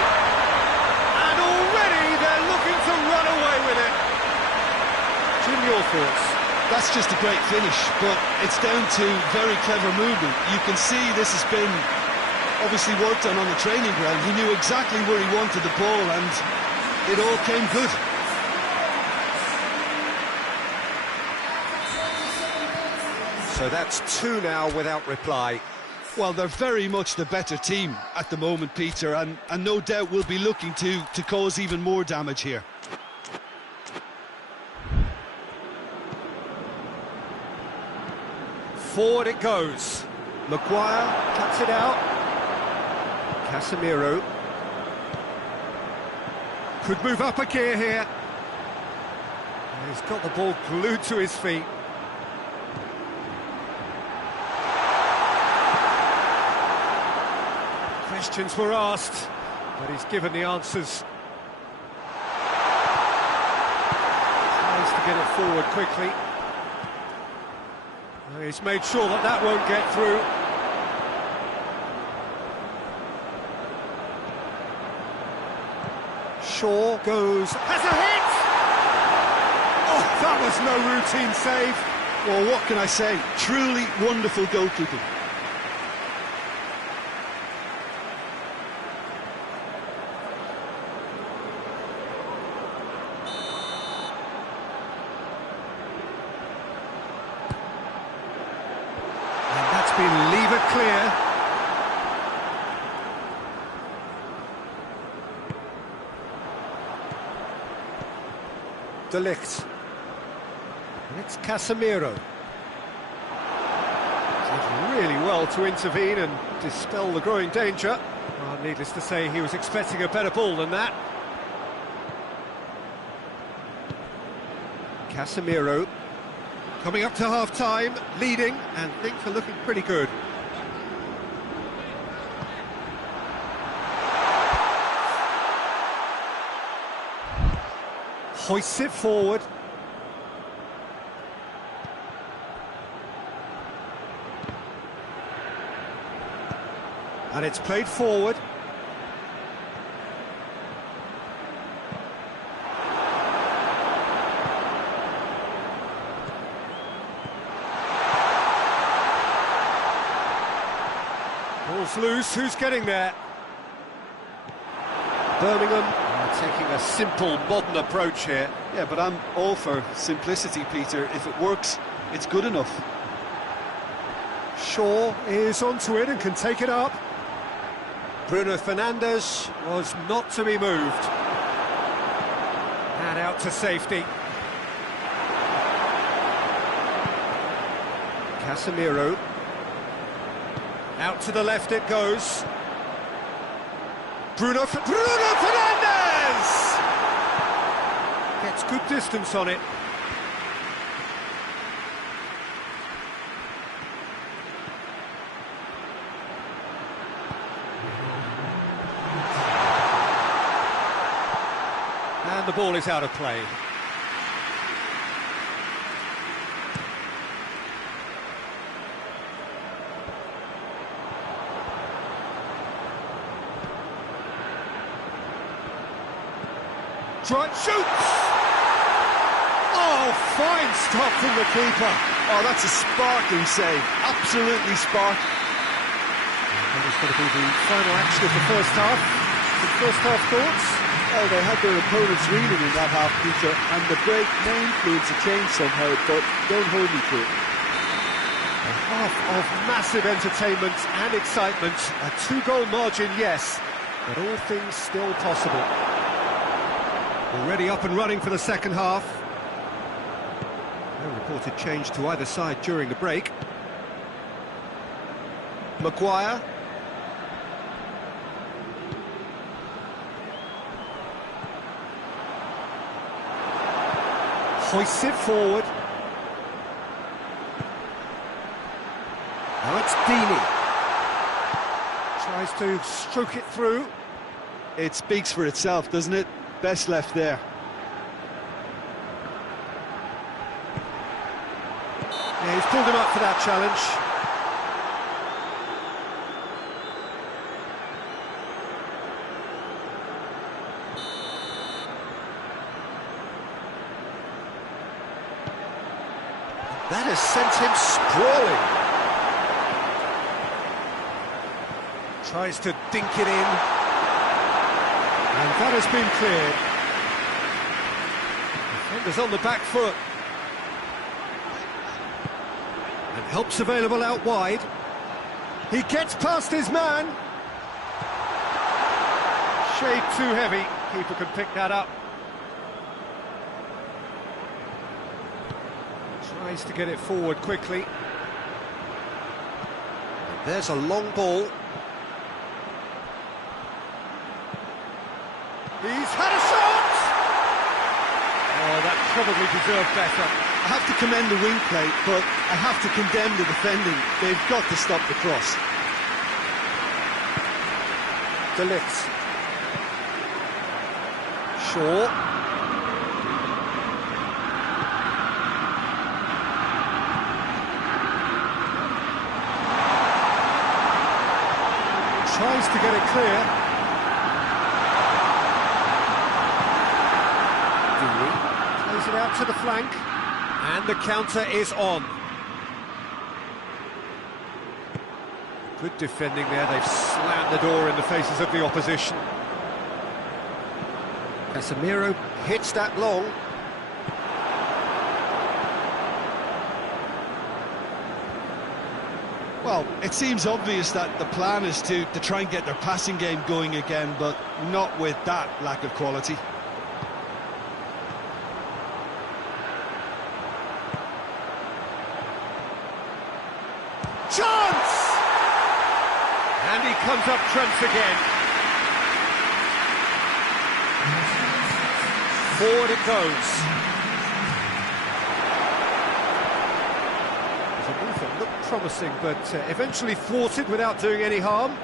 And already they're looking to run away with it. Jim, your thoughts? That's just a great finish, but it's down to very clever movement. You can see this has been obviously worked on the training ground. He knew exactly where he wanted the ball and it all came good. So that's 2 now without reply. Well, they're very much the better team at the moment, Peter, and no doubt will be looking to cause even more damage here. Forward it goes. Maguire cuts it out. Casemiro could move up a gear here. He's got the ball glued to his feet. Questions were asked, but he's given the answers. Tries to get it forward quickly. He's made sure that that won't get through. Shaw goes, has a hit! Oh, that was no routine save. Well, what can I say? Truly wonderful goalkeeping. Been lever clear. De Ligt. And it's Casemiro. Did really well to intervene and dispel the growing danger. Well, needless to say, he was expecting a better ball than that. Casemiro coming up to half-time, leading, and things are looking pretty good. Hoists it forward. And it's played forward. Ball's loose, who's getting there? Birmingham are taking a simple, modern approach here. Yeah, but I'm all for simplicity, Peter. If it works, it's good enough. Shaw is onto it and can take it up. Bruno Fernandes was not to be moved. And out to safety. Casemiro. Out to the left it goes. Bruno Fernandes! Gets good distance on it. And the ball is out of play. Try, shoots! Oh, fine stop from the keeper. Oh, that's a sparkling save. Absolutely sparkling. That is going to be the final action of the first half. The first half thoughts? Well, they had their opponents reeling in that half, Peter, and the break may influence a change somehow, but don't hold me to it. A half of massive entertainment and excitement. A two-goal margin, yes, but all things still possible. Already up and running for the second half. No reported change to either side during the break. Maguire. Hoists it forward. Now it's Deeney. Tries to stroke it through. It speaks for itself, doesn't it? Best left there. Yeah, he's pulled him up for that challenge. That has sent him sprawling. Tries to dink it in. And that has been cleared. Defenders on the back foot. And help's available out wide. He gets past his man. Shade too heavy. Keeper can pick that up. Tries to get it forward quickly. And there's a long ball. He's had a shot! Oh, that probably deserved better. I have to commend the wing play, but I have to condemn the defending. They've got to stop the cross. De Ligt. Shaw. Tries to get it clear. Plays it out to the flank, and the counter is on. Good defending there, they've slammed the door in the faces of the opposition. Casemiro hits that long. Well, it seems obvious that the plan is to try and get their passing game going again, but not with that lack of quality. comes up Trent again. Forward it goes. The movement looked promising, but eventually thwarted without doing any harm.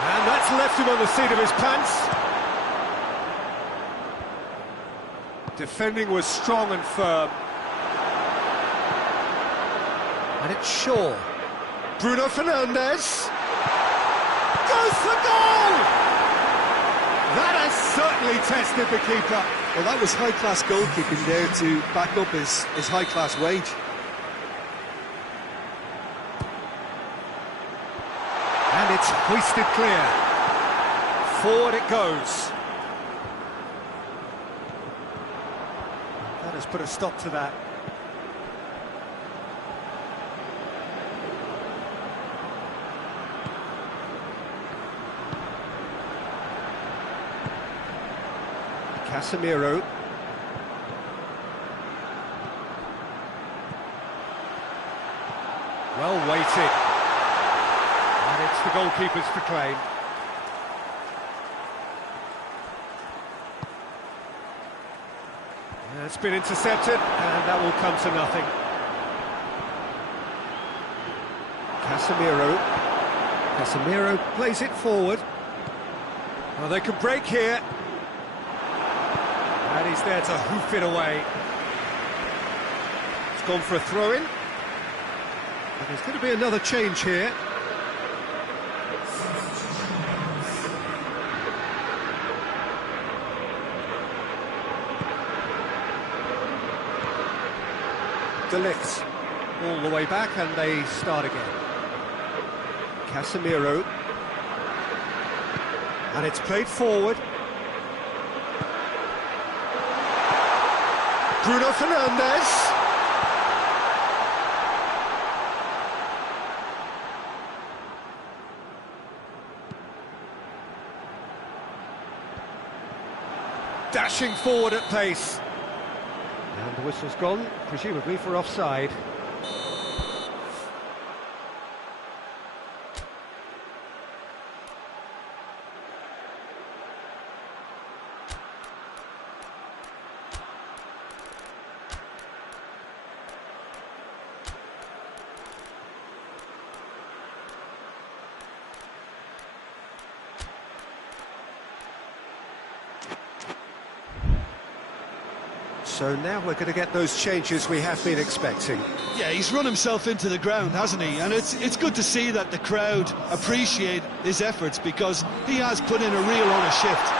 And that's left him on the seat of his pants. Defending was strong and firm. And it's Shaw. Bruno Fernandes. Goes for goal! That has certainly tested the keeper. Well, that was high-class goalkeeping there to back up his high-class wage. And it's hoisted clear. Forward it goes. That has put a stop to that. Casemiro. Well weighted. And it's the goalkeeper's to claim. It's been intercepted, and that will come to nothing. Casemiro plays it forward. Well, they can break here. And he's there to hoof it away. It's gone for a throw-in. And there's going to be another change here. De Ligt all the way back, and they start again. Casemiro. And it's played forward. Bruno Fernandes. Dashing forward at pace. And the whistle's gone, presumably for offside. So now we're going to get those changes we have been expecting. Yeah, he's run himself into the ground, hasn't he? And it's good to see that the crowd appreciate his efforts, because he has put in a real honest shift.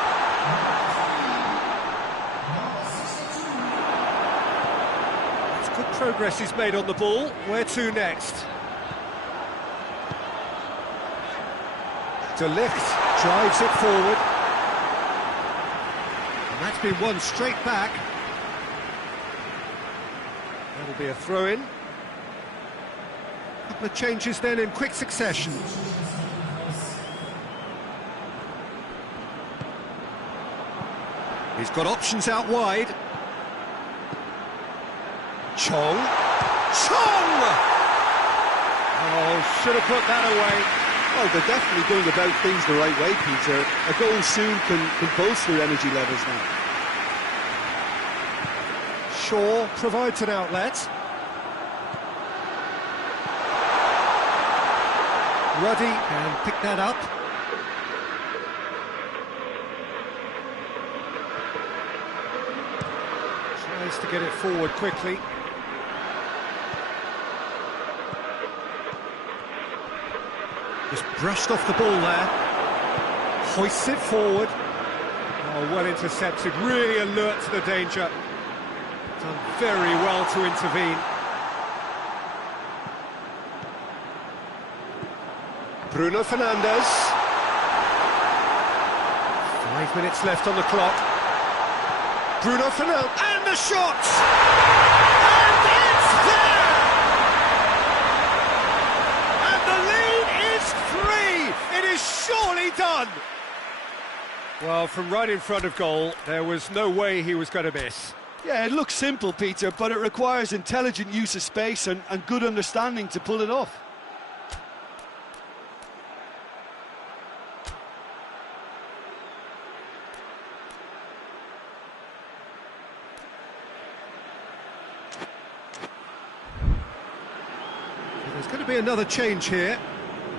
It's good progress he's made on the ball. Where to next? De Ligt drives it forward. And that's been won straight back. That'll be a throw-in. A couple of changes then in quick succession. He's got options out wide. Chong. Oh, should have put that away. Well, they're definitely going about things the right way, Peter. A goal soon can boost their energy levels now. Shaw provides an outlet. Ruddy can pick that up. Tries to get it forward quickly. Just brushed off the ball there. Hoists it forward. Oh, well intercepted, really alert to the danger. Done very well to intervene. Bruno Fernandes. 5 minutes left on the clock. Bruno Fernandes, and the shot! And it's there! And the lead is 3! It is surely done! Well, from right in front of goal, there was no way he was going to miss. Yeah, it looks simple, Peter, but it requires intelligent use of space and good understanding to pull it off. There's going to be another change here.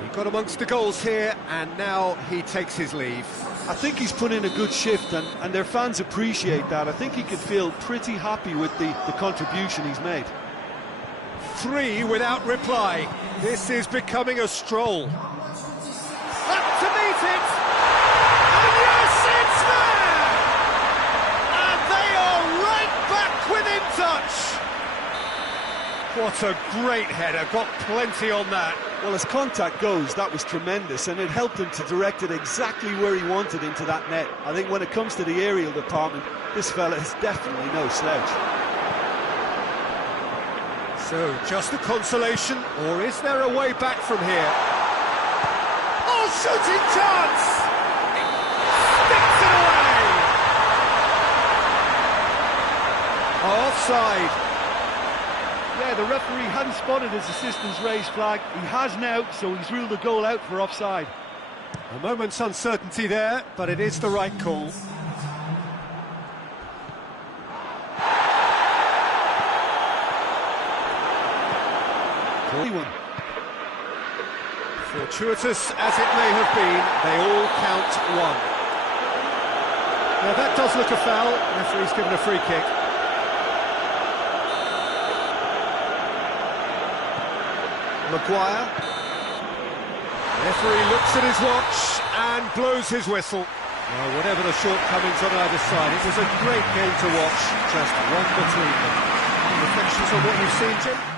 He got amongst the goals here, and now he takes his leave. I think he's put in a good shift, and their fans appreciate that. I think he can feel pretty happy with the contribution he's made. 3 without reply. This is becoming a stroll. Up to meet it! And yes, it's there! And they are right back within touch! What a great header, got plenty on that. Well, as contact goes, that was tremendous, and it helped him to direct it exactly where he wanted into that net. I think when it comes to the aerial department, this fella is definitely no slouch. So, just a consolation, or is there a way back from here? Oh, shooting chance! Sticks it away! Offside. Yeah, the referee hadn't spotted his assistant's raised flag. He has now, so he's ruled the goal out for offside. A moment's uncertainty there, but it is the right call. Fortuitous as it may have been, they all count 1. Now that does look a foul. Referee's given a free kick. Maguire. Referee looks at his watch and blows his whistle. Well, whatever the shortcomings on either side, it was a great game to watch, just one between them. Reflections on what you've seen, Jim?